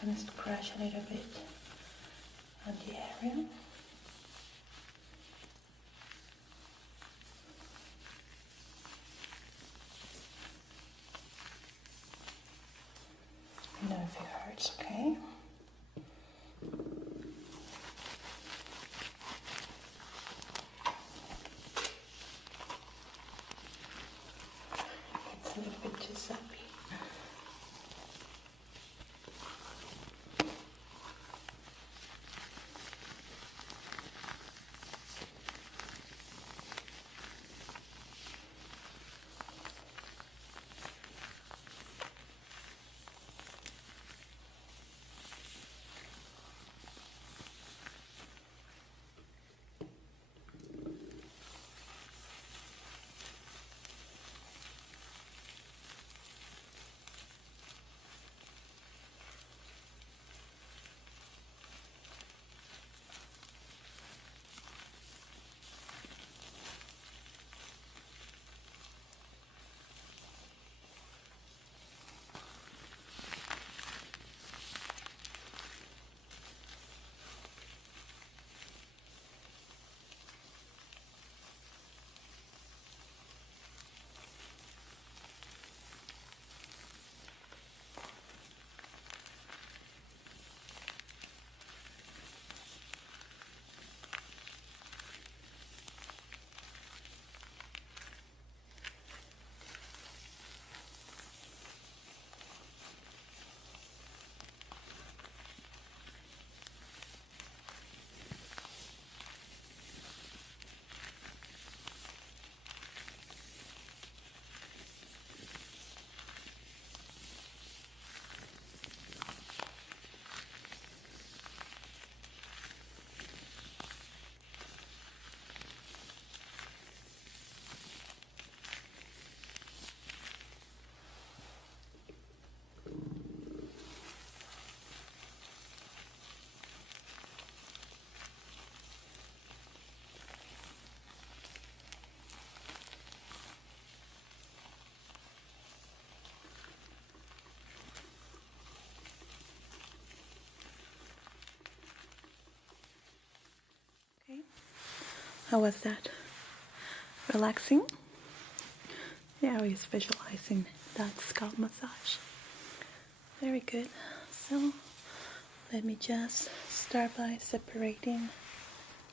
I'm gonna scratch a little bit on the area. Let me know if it hurts, okay? It's a little bit too soppy. Okay. How was that? Relaxing? Yeah, we're visualizing that scalp massage. Very good. So let me just start by separating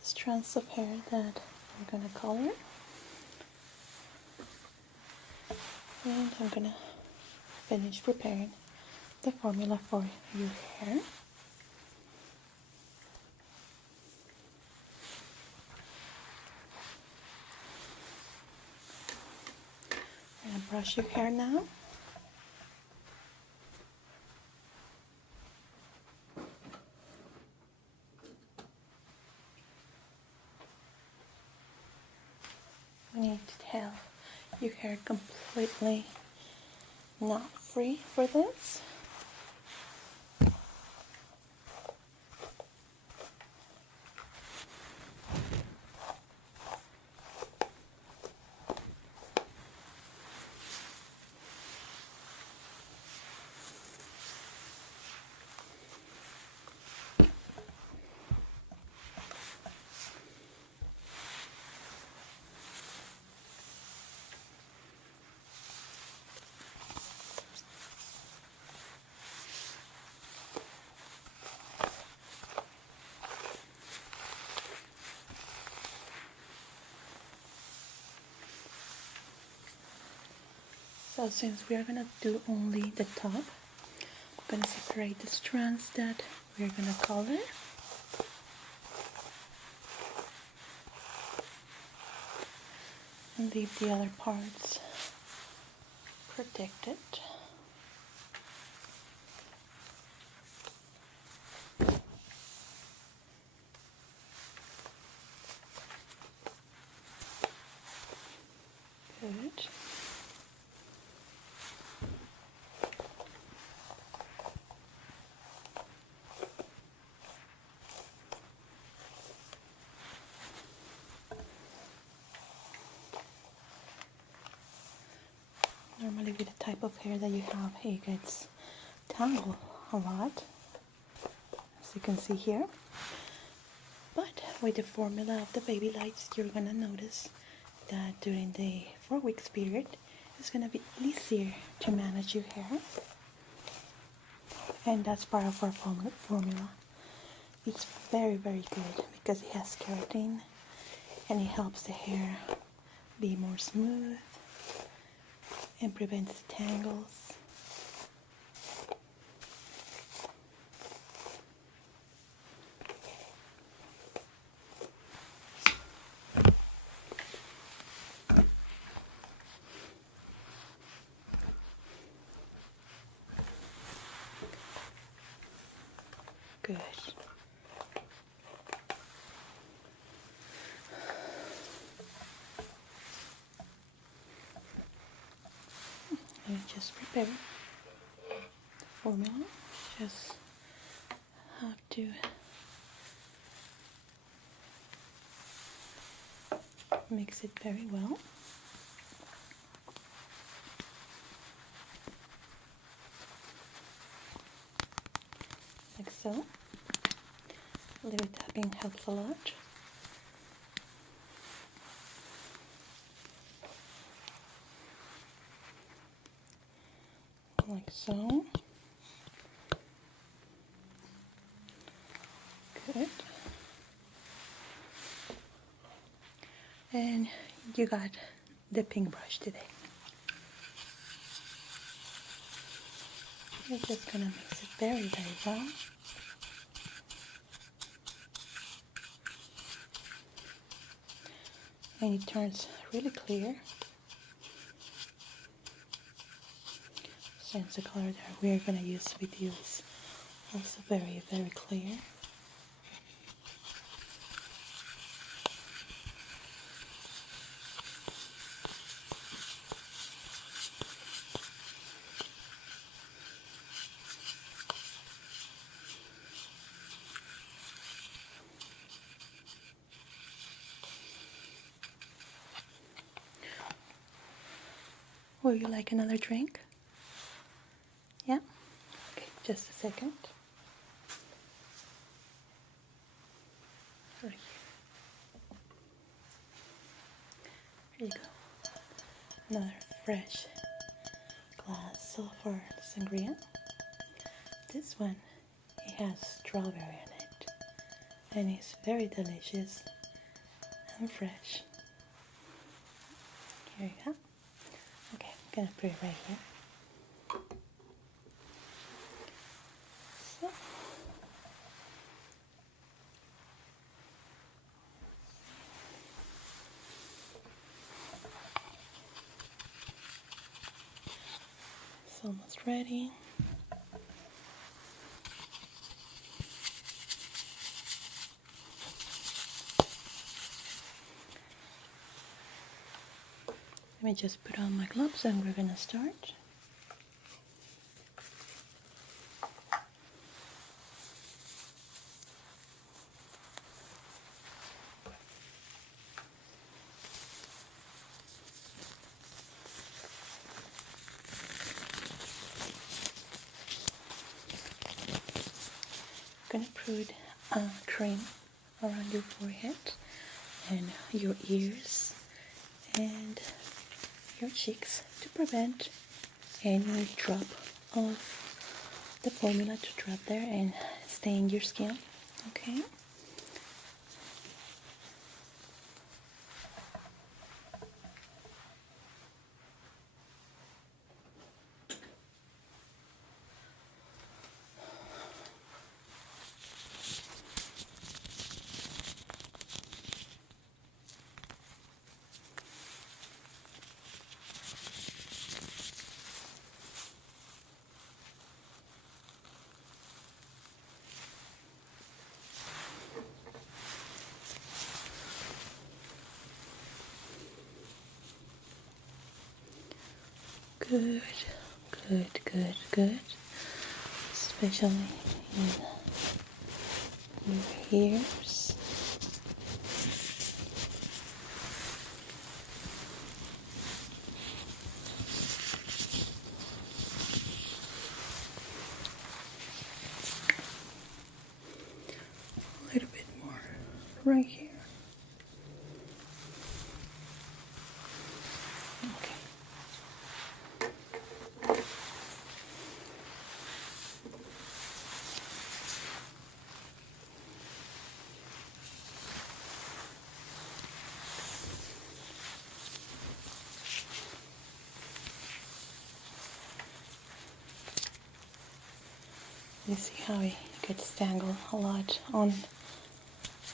strands of hair that I'm gonna color. And I'm gonna finish preparing the formula for your hair. I'm gonna brush your hair now. We need to have your hair completely knot free for this. So since we are going to do only the top, I'm going to separate the strands that we're going to color. And leave the other parts protected. Good. Normally with the type of hair that you have, it gets tangled a lot. you can see here. But with the formula of the baby lights, you're gonna notice that during the 4 weeks period, it's gonna be easier to manage your hair. And that's part of our formula. It's very, very good because it has keratin and it helps the hair be more smooth and prevents tangles. Good. And just prepare the formula. Just have to mix it very well. Like so. A little tapping helps a lot. Like so. Good. And you got the pink brush today. You're just gonna mix it very, very well. And it turns really clear. Since the color that we're gonna use with you is also very, very clear. Would you like another drink? Yeah? Okay, just a second. Right here. Here you go. Another fresh glass of our sangria. This one, it has strawberry in it. And it's very delicious and fresh. Here you go. Okay, I'm gonna put it right here. So, it's almost ready. Let me just put on my gloves and we're gonna start. I'm gonna put cream around your forehead and your ears and your cheeks to prevent any drop of the formula to drop there and stain your skin. Okay. Good, good, good, good. Especially in your ears. right here. Okay. You see how it gets tangled a lot on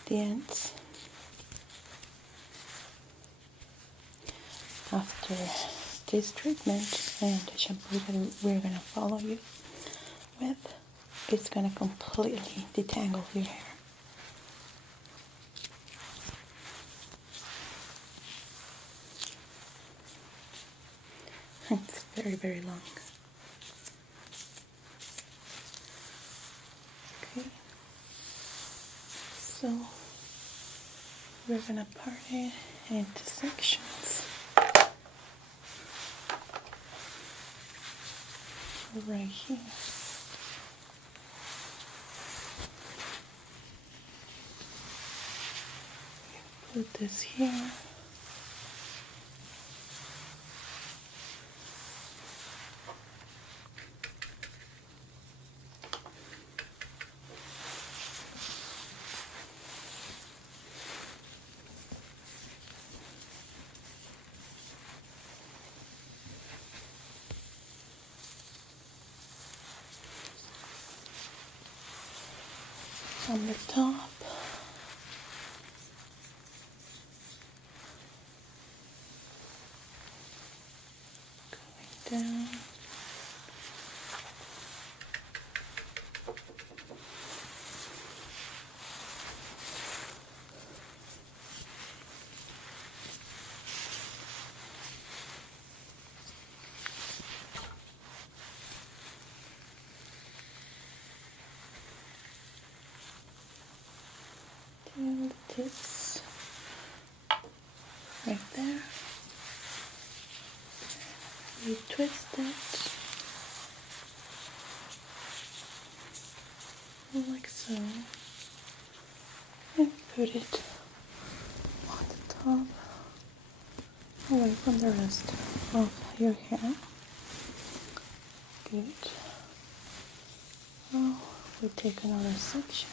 the ends. After this treatment and the shampoo that we're going to follow you with, it's going to completely detangle your hair. It's very, very long. Okay, so we're going to part it into sections. Right here. Put this here. On the top. Going down. Till the tips. Right there. We twist it. Like so. And put it on the top. Away from the rest of your hair. Good. Now we take another section.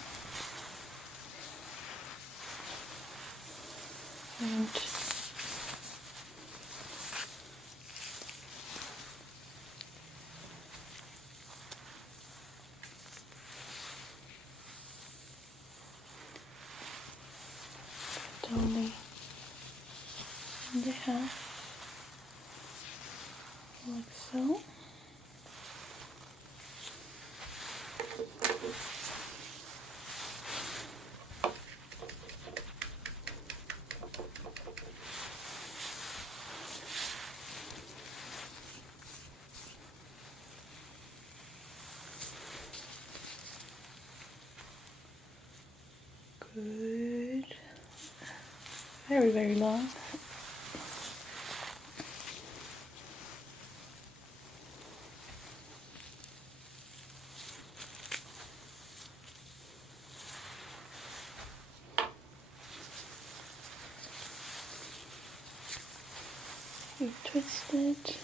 And only in the half, like so. Good. Very, very long. You twist it.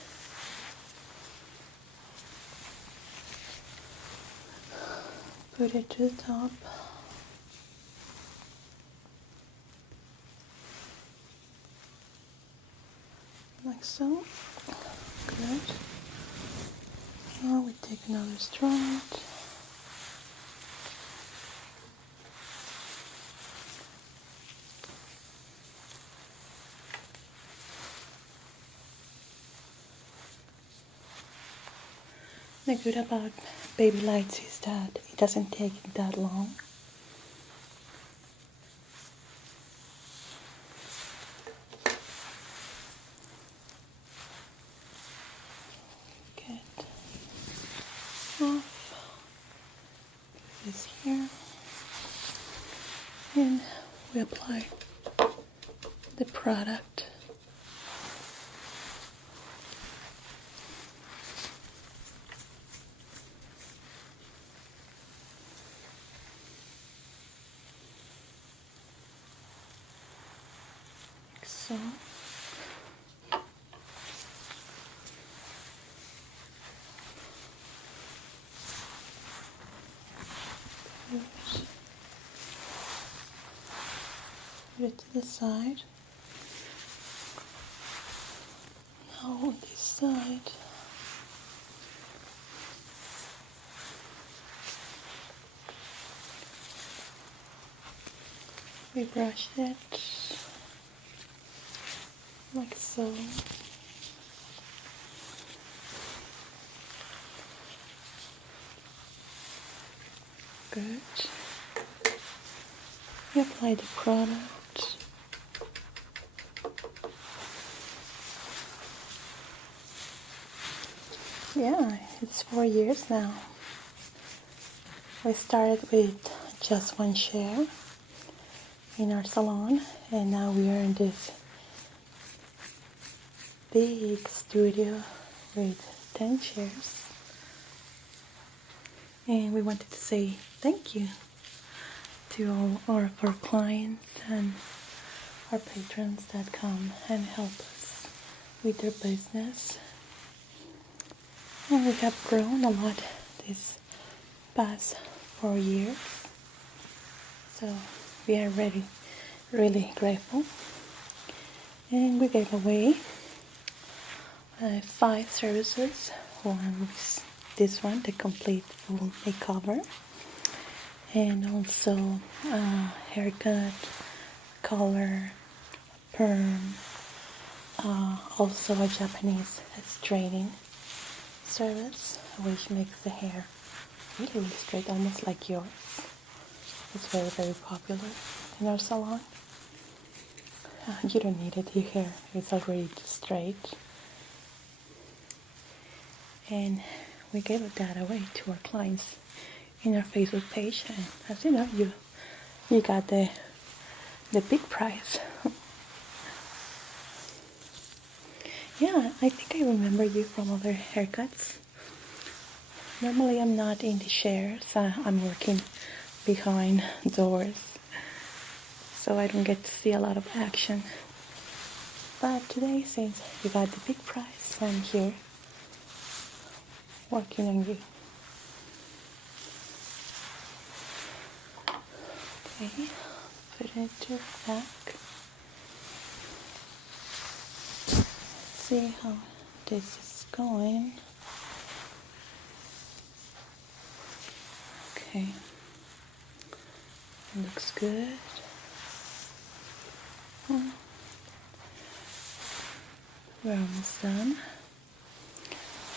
Put it to the top. Like so. Good. Now we take another strand. The good about baby lights is that it doesn't take that long. Get off this here, and we apply the product. So put it to the side. Now on this side, we brush it like so. Good. We apply the product. Yeah, it's 4 years now. We started with just one chair in our salon, and now we are in this big studio with 10 chairs. And we wanted to say thank you to all of our clients and our patrons that come and help us with their business. And we have grown a lot this past 4 years. So we are really grateful. And we gave away 5 services. One was this one, the complete full makeover, and also haircut, color, perm, also a Japanese straightening service, which makes the hair really straight, almost like yours. It's very popular in our salon. You don't need it, your hair is already straight. And we gave that away to our clients in our Facebook page, and as you know, you got the big prize. Yeah, I think I remember you from other haircuts. Normally I'm not in the chairs, I'm working behind doors, so I don't get to see a lot of action. But today, since you got the big prize, I'm here working on you. Okay, put it to the back. Let's see how this is going. Okay, looks good. We're almost done.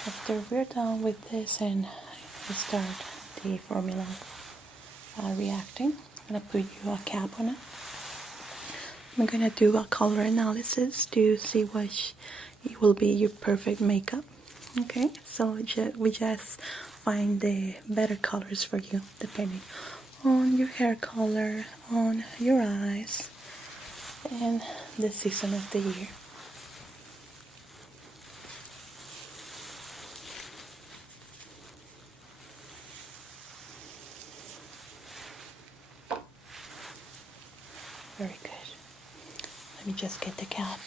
After we're done with this and we start the formula reacting, I'm going to put you a cap on it. I'm going to do a color analysis to see which will be your perfect makeup. Okay, so we just find the better colors for you depending on your hair color, on your eyes, and the season of the year. Very good. Let me just get the cap.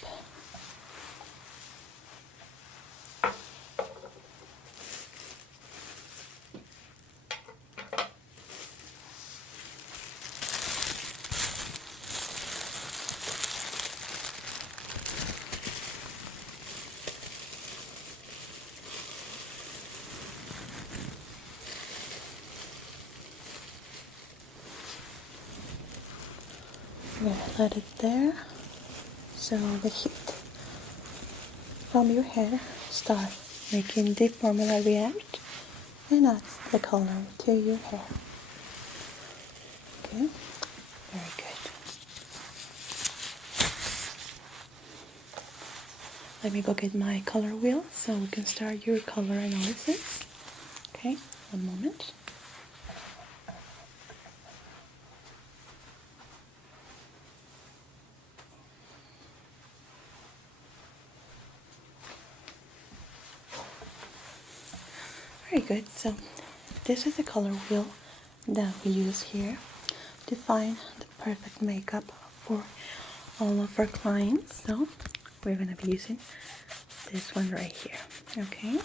Yeah, let it there, so the heat from your hair start making the formula react and add the color to your hair. Okay, very good. Let me go get my color wheel so we can start your color analysis. Okay, one moment. Very good. So this is the color wheel that we use here to find the perfect makeup for all of our clients, so we're gonna be using this one right here. Okay.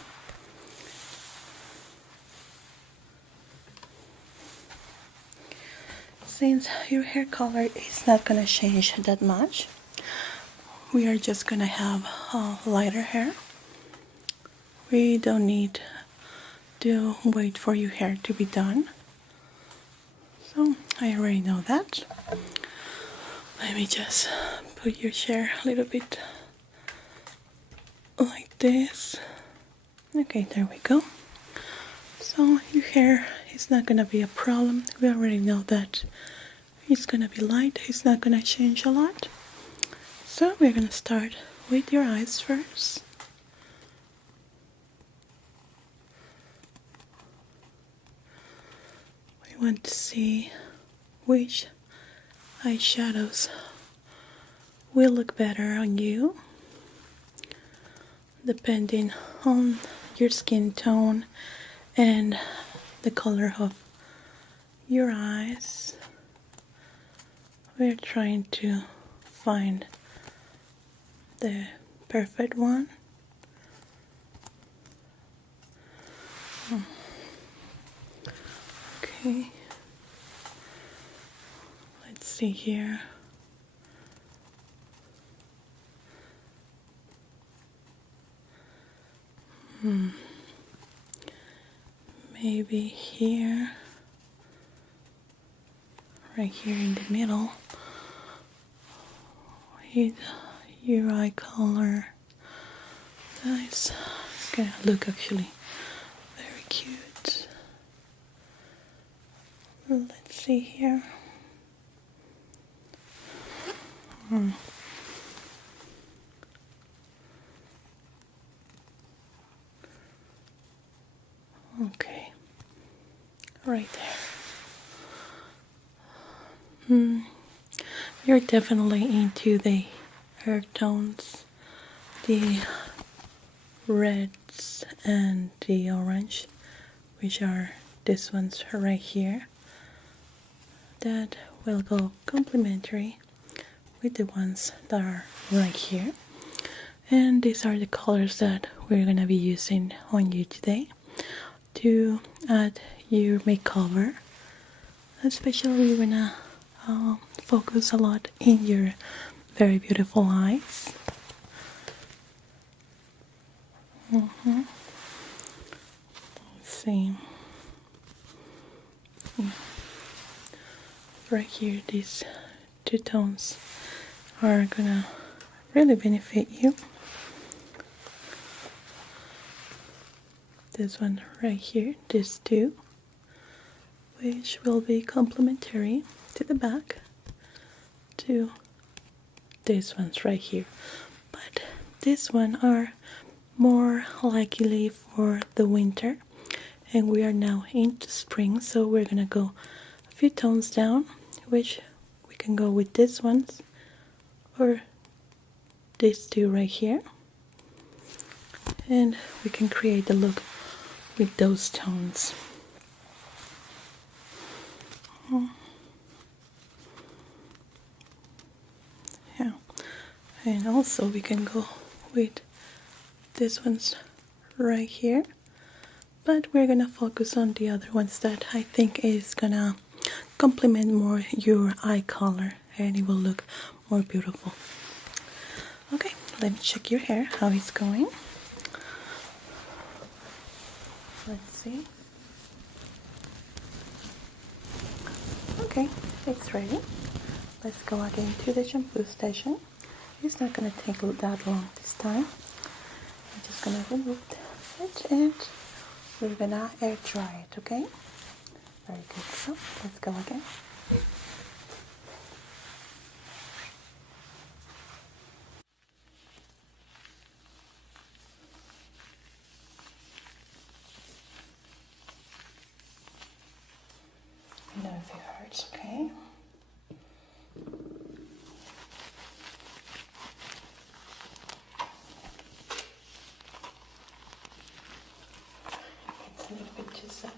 Since your hair color is not gonna change that much, we are just gonna have lighter hair. We don't need to wait for your hair to be done. So I already know that. Let me just put your hair a little bit like this. Okay, there we go. So your hair is not gonna be a problem. We already know that it's gonna be light. It's not gonna change a lot. So we're gonna start with your eyes first. We want to see which eyeshadows will look better on you, depending on your skin tone and the color of your eyes. We're trying to find the perfect one. Okay, let's see here. Maybe here, right here in the middle, with your eye color. That's gonna look actually very cute. Let's see here. Okay, right there. You're definitely into the earth tones, the reds and the orange, which are these ones right here. That will go complementary with the ones that are right here. And these are the colors that we're gonna be using on you today to add your makeover. Especially we're gonna focus a lot in your very beautiful eyes. Let's see. Yeah. Right here, these two tones are gonna really benefit you. This one right here, these two, which will be complementary to the back to these ones right here. But these one are more likely for the winter, and we are now into spring, so we're gonna go a few tones down, which we can go with these ones or these two right here, and we can create the look with those tones. Yeah, and also we can go with these ones right here, but we're gonna focus on the other ones that I think is gonna complement more your eye color, and it will look more beautiful. Okay, let me check your hair, how it's going. Let's see. Okay, it's ready. Let's go again to the shampoo station. It's not gonna take that long this time. I'm just gonna remove it and we're gonna air dry it, okay? Very good. So let's go again. Let me know if it hurts, okay? It's a little bit too soppy.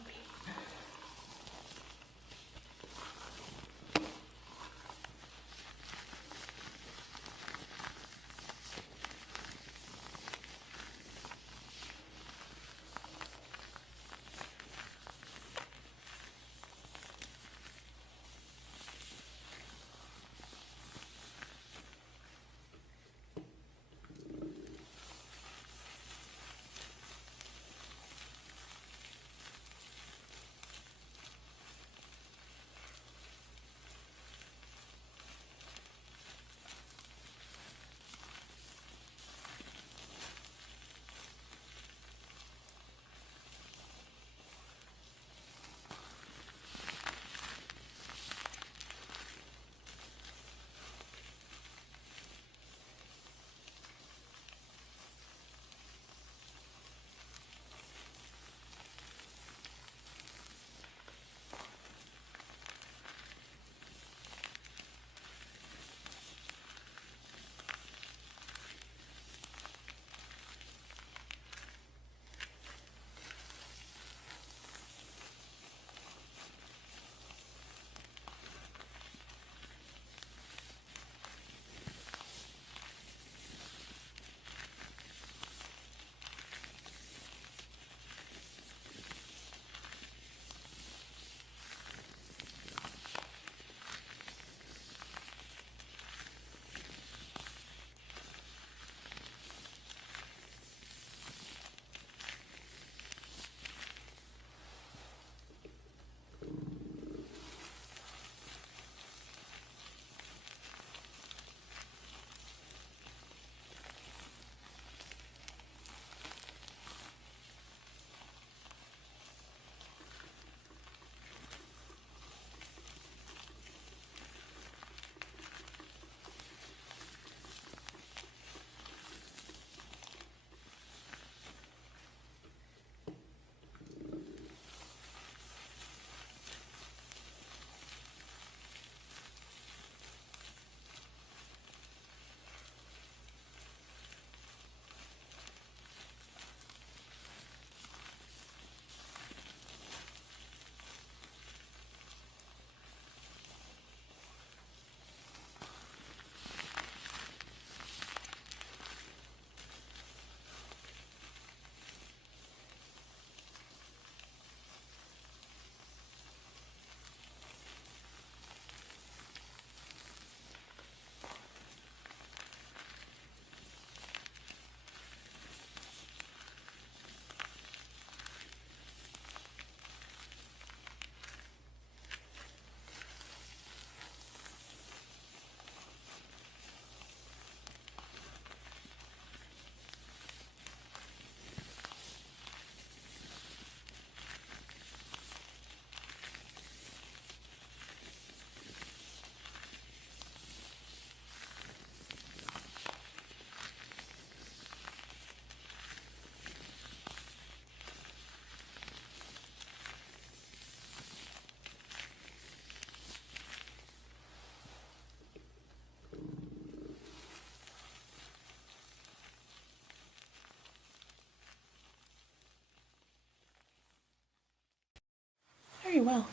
well.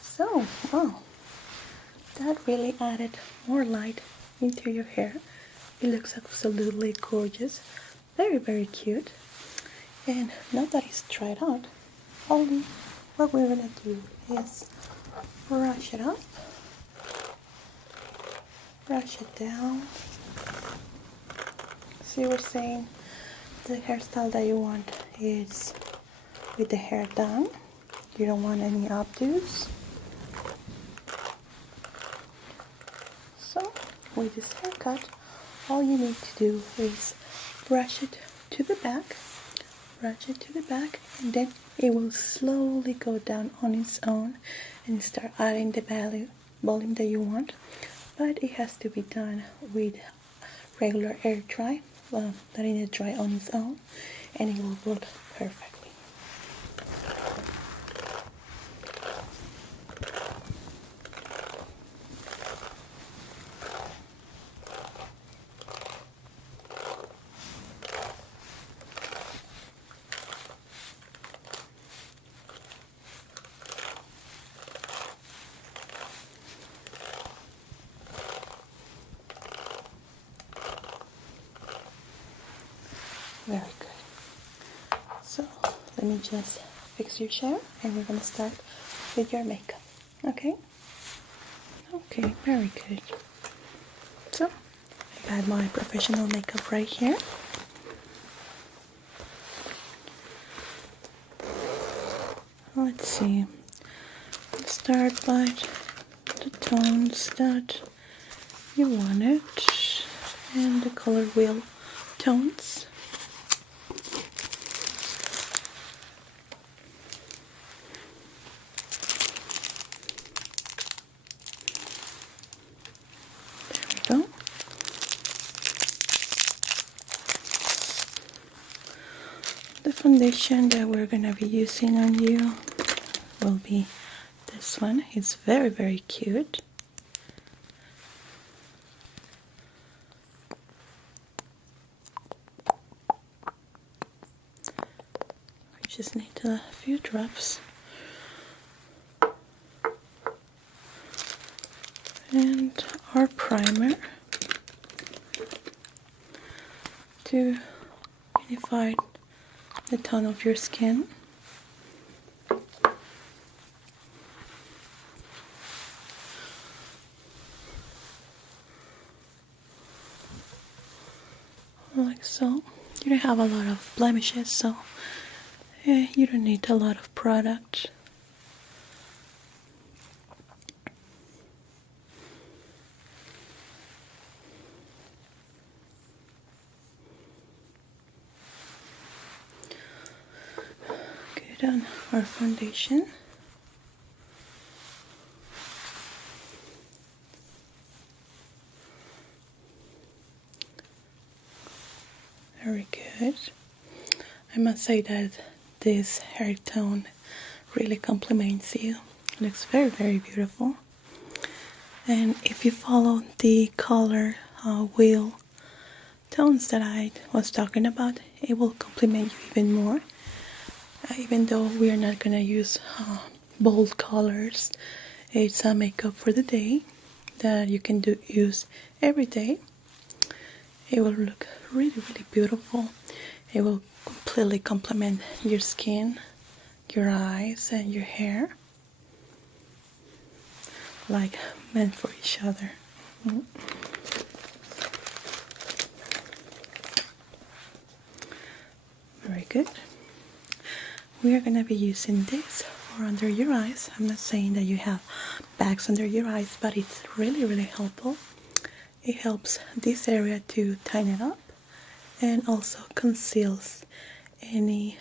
So, wow, that really added more light into your hair. It looks absolutely gorgeous, very, very cute. And now that it's dried out, only what we're gonna do is brush it up, brush it down. So you were saying the hairstyle that you want is with the hair down. You don't want any updos. So with this haircut, all you need to do is brush it to the back, and then it will slowly go down on its own and start adding the volume that you want. But it has to be done with regular air dry, well, letting it dry on its own, and it will work perfectly. Very good. So let me just fix your chair and we're going to start with your makeup. Okay? Okay, very good. So I got my professional makeup right here. Let's see. Let's start by the tones that you wanted and the color wheel tones. There we go. The foundation that we're gonna be using on you will be this one. It's very, very cute. We just need a few drops. And our primer to unify the tone of your skin. Like so. You don't have a lot of blemishes, so you don't need a lot of product. Good on our foundation. Very good. I must say that this hair tone really complements you. It looks very, very beautiful. And if you follow the color wheel tones that I was talking about, it will complement you even more. Even though we are not gonna use bold colors, it's a makeup for the day that you can use every day. It will look really, really beautiful. It will completely complement your skin, your eyes, and your hair, like meant for each other. Very good. We are going to be using this for under your eyes. I'm not saying that you have bags under your eyes, but it's really, really helpful. It helps this area to tighten it up and also conceals any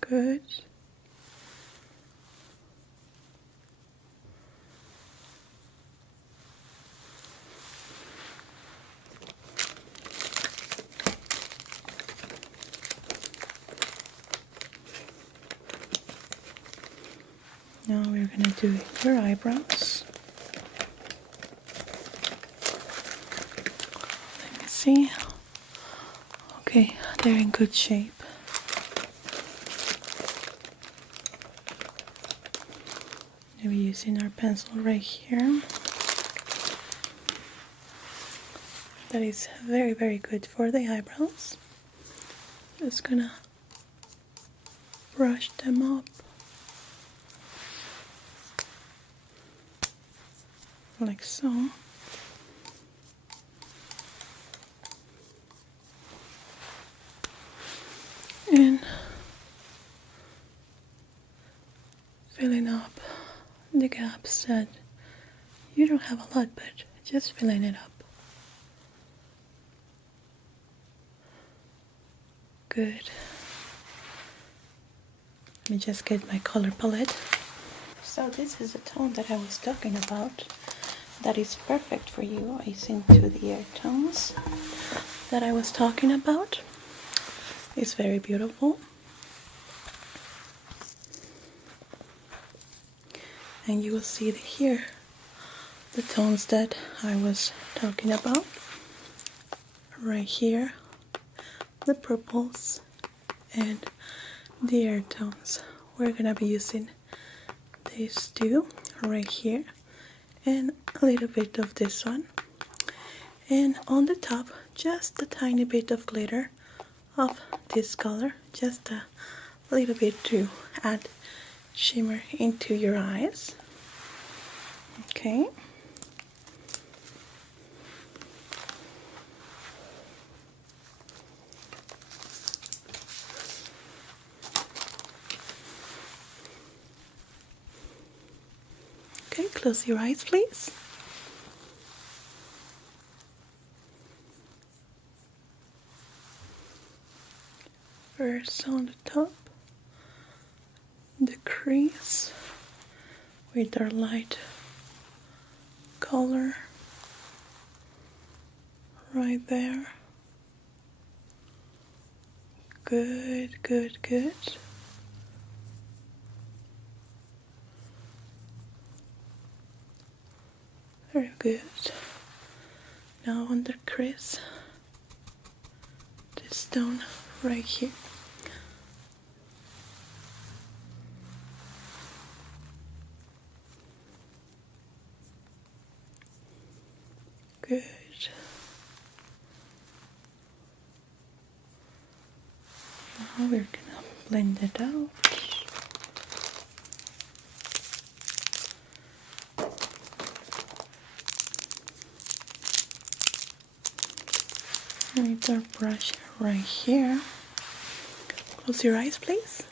good. Now we're gonna do your eyebrows. Let me see. Okay, they're in good shape. to be using our pencil right here. That is very, very good for the eyebrows. Just gonna brush them up like so. And filling up the gaps that you don't have a lot, but just filling it up. Good. Let me just get my color palette. So this is the tone that I was talking about. That is perfect for you. It's into the air tones that I was talking about. It's very beautiful. And you will see here the tones that I was talking about. Right here, the purples and the air tones. We're gonna be using these two right here and a little bit of this one, and on the top just a tiny bit of glitter of this color, just a little bit to add shimmer into your eyes. Okay. Okay, close your eyes, please. First on the top, the crease with our light color right there. Good, good, good. Very good. Now on the crease, this stone right here. Good. Now we're gonna blend it out. With our brush right here. Close your eyes, please.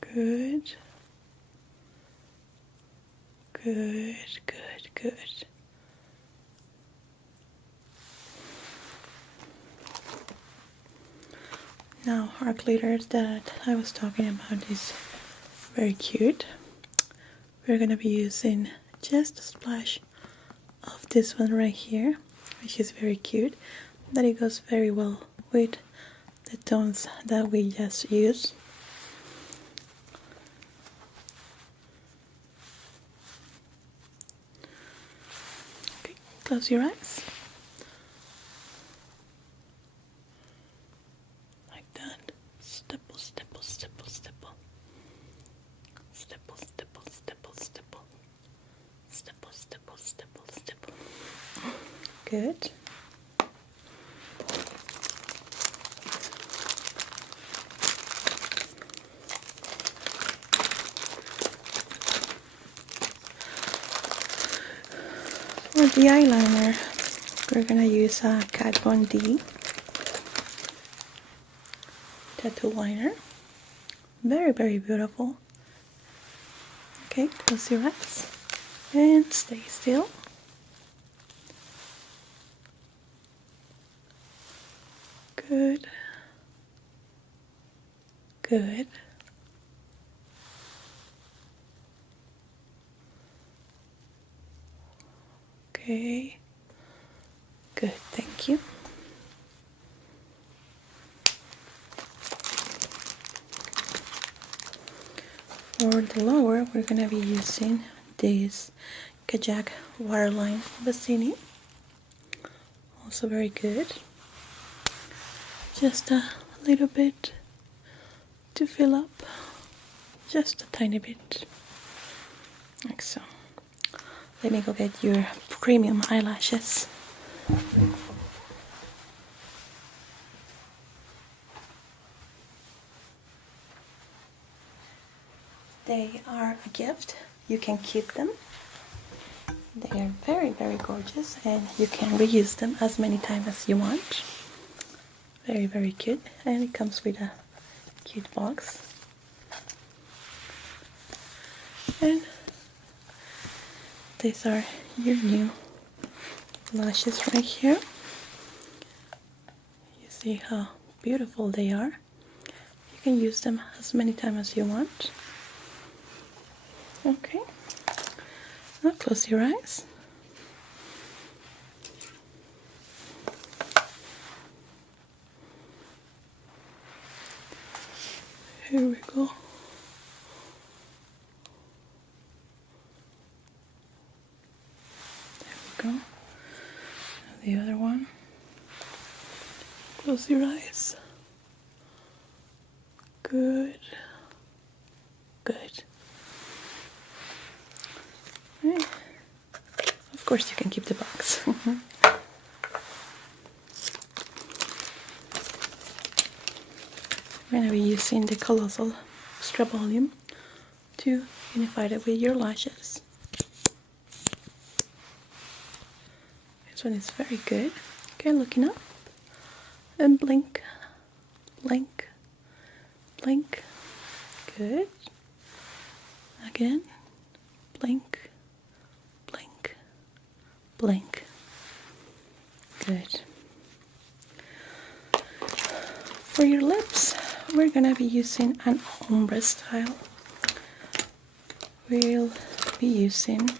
Good. Good, good, good. Now our glitter that I was talking about is very cute. We're gonna be using just a splash of this one right here, which is very cute. That it goes very well with the tones that we just used. Okay, close your eyes. Like that. Stipple, stipple, stipple, stipple. Stipple, stipple, stipple, stipple. Stipple, stipple, stipple, stipple. Good. For the eyeliner, we're gonna use a Kat Von D tattoo liner. Very, very beautiful. Okay, close your eyes and stay still. Good. Good. Okay. Good, thank you. For the lower, we're gonna be using this Kajak Waterline Bassini. Also very good. Just a little bit to fill up just a tiny bit, like so. Let me go get your premium eyelashes. They are a gift. You can keep them. They are very, very gorgeous, and you can reuse them as many times as you want. Very, very cute, and it comes with a cute box. And these are your new lashes right here. You see how beautiful they are. You can use them as many times as you want. Okay, now close your eyes. Here we go. There we go. Now the other one. Close your eyes. Good. Good. Right. Of course you can keep the box. We're going to be using the Colossal Extra Volume to unify it with your lashes. This one is very good. Okay, looking up. And blink. Blink. Blink. Good. Again. Blink. Blink. Blink. Good. For your lips, we're gonna be using an ombre style. We'll be using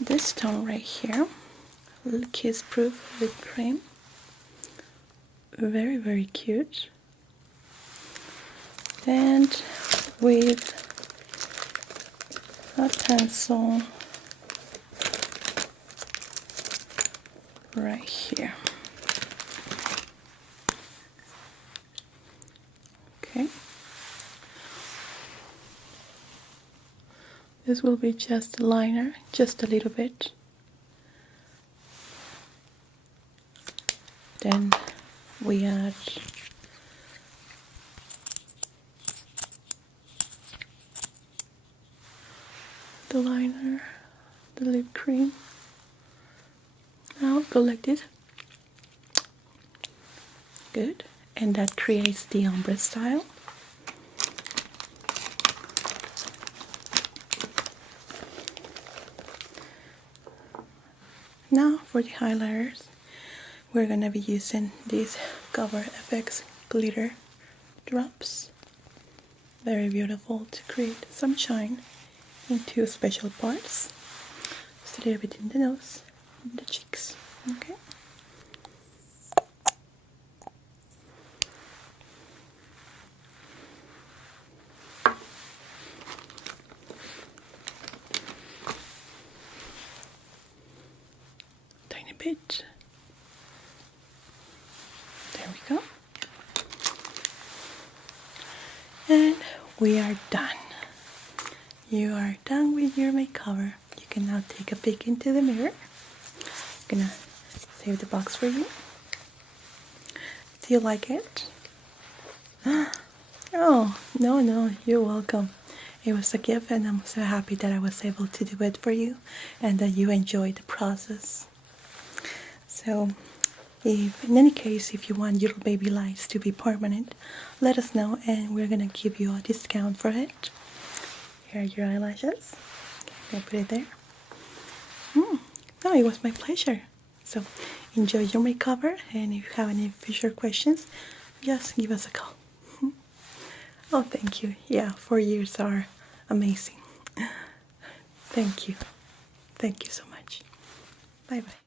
this tone right here, Kiss Proof Lip Cream. Very, very cute. And with a pencil right here. Okay. This will be just a liner, just a little bit. Then we add the liner, the lip cream. Now go like this. Good. And that creates the ombre style. Now for the highlighters, we're going to be using these Cover FX glitter drops. Very beautiful to create some shine into special parts. Just a little bit in the nose, in the cheeks. Okay. Tiny bit. There we go. And we are done. You are done with your makeover. You can now take a peek into the mirror. I'm gonna save the box for you. Do you like it? Oh, no, you're welcome. It was a gift, and I'm so happy that I was able to do it for you and that you enjoyed the process. So, if in any case, if you want your baby lights to be permanent, let us know and we're gonna give you a discount for it. Here are your eyelashes. Okay, put it there. No, it was my pleasure. So enjoy your makeover, and if you have any future questions, just give us a call. Oh, thank you. Yeah, 4 years are amazing. Thank you. Thank you so much. Bye bye.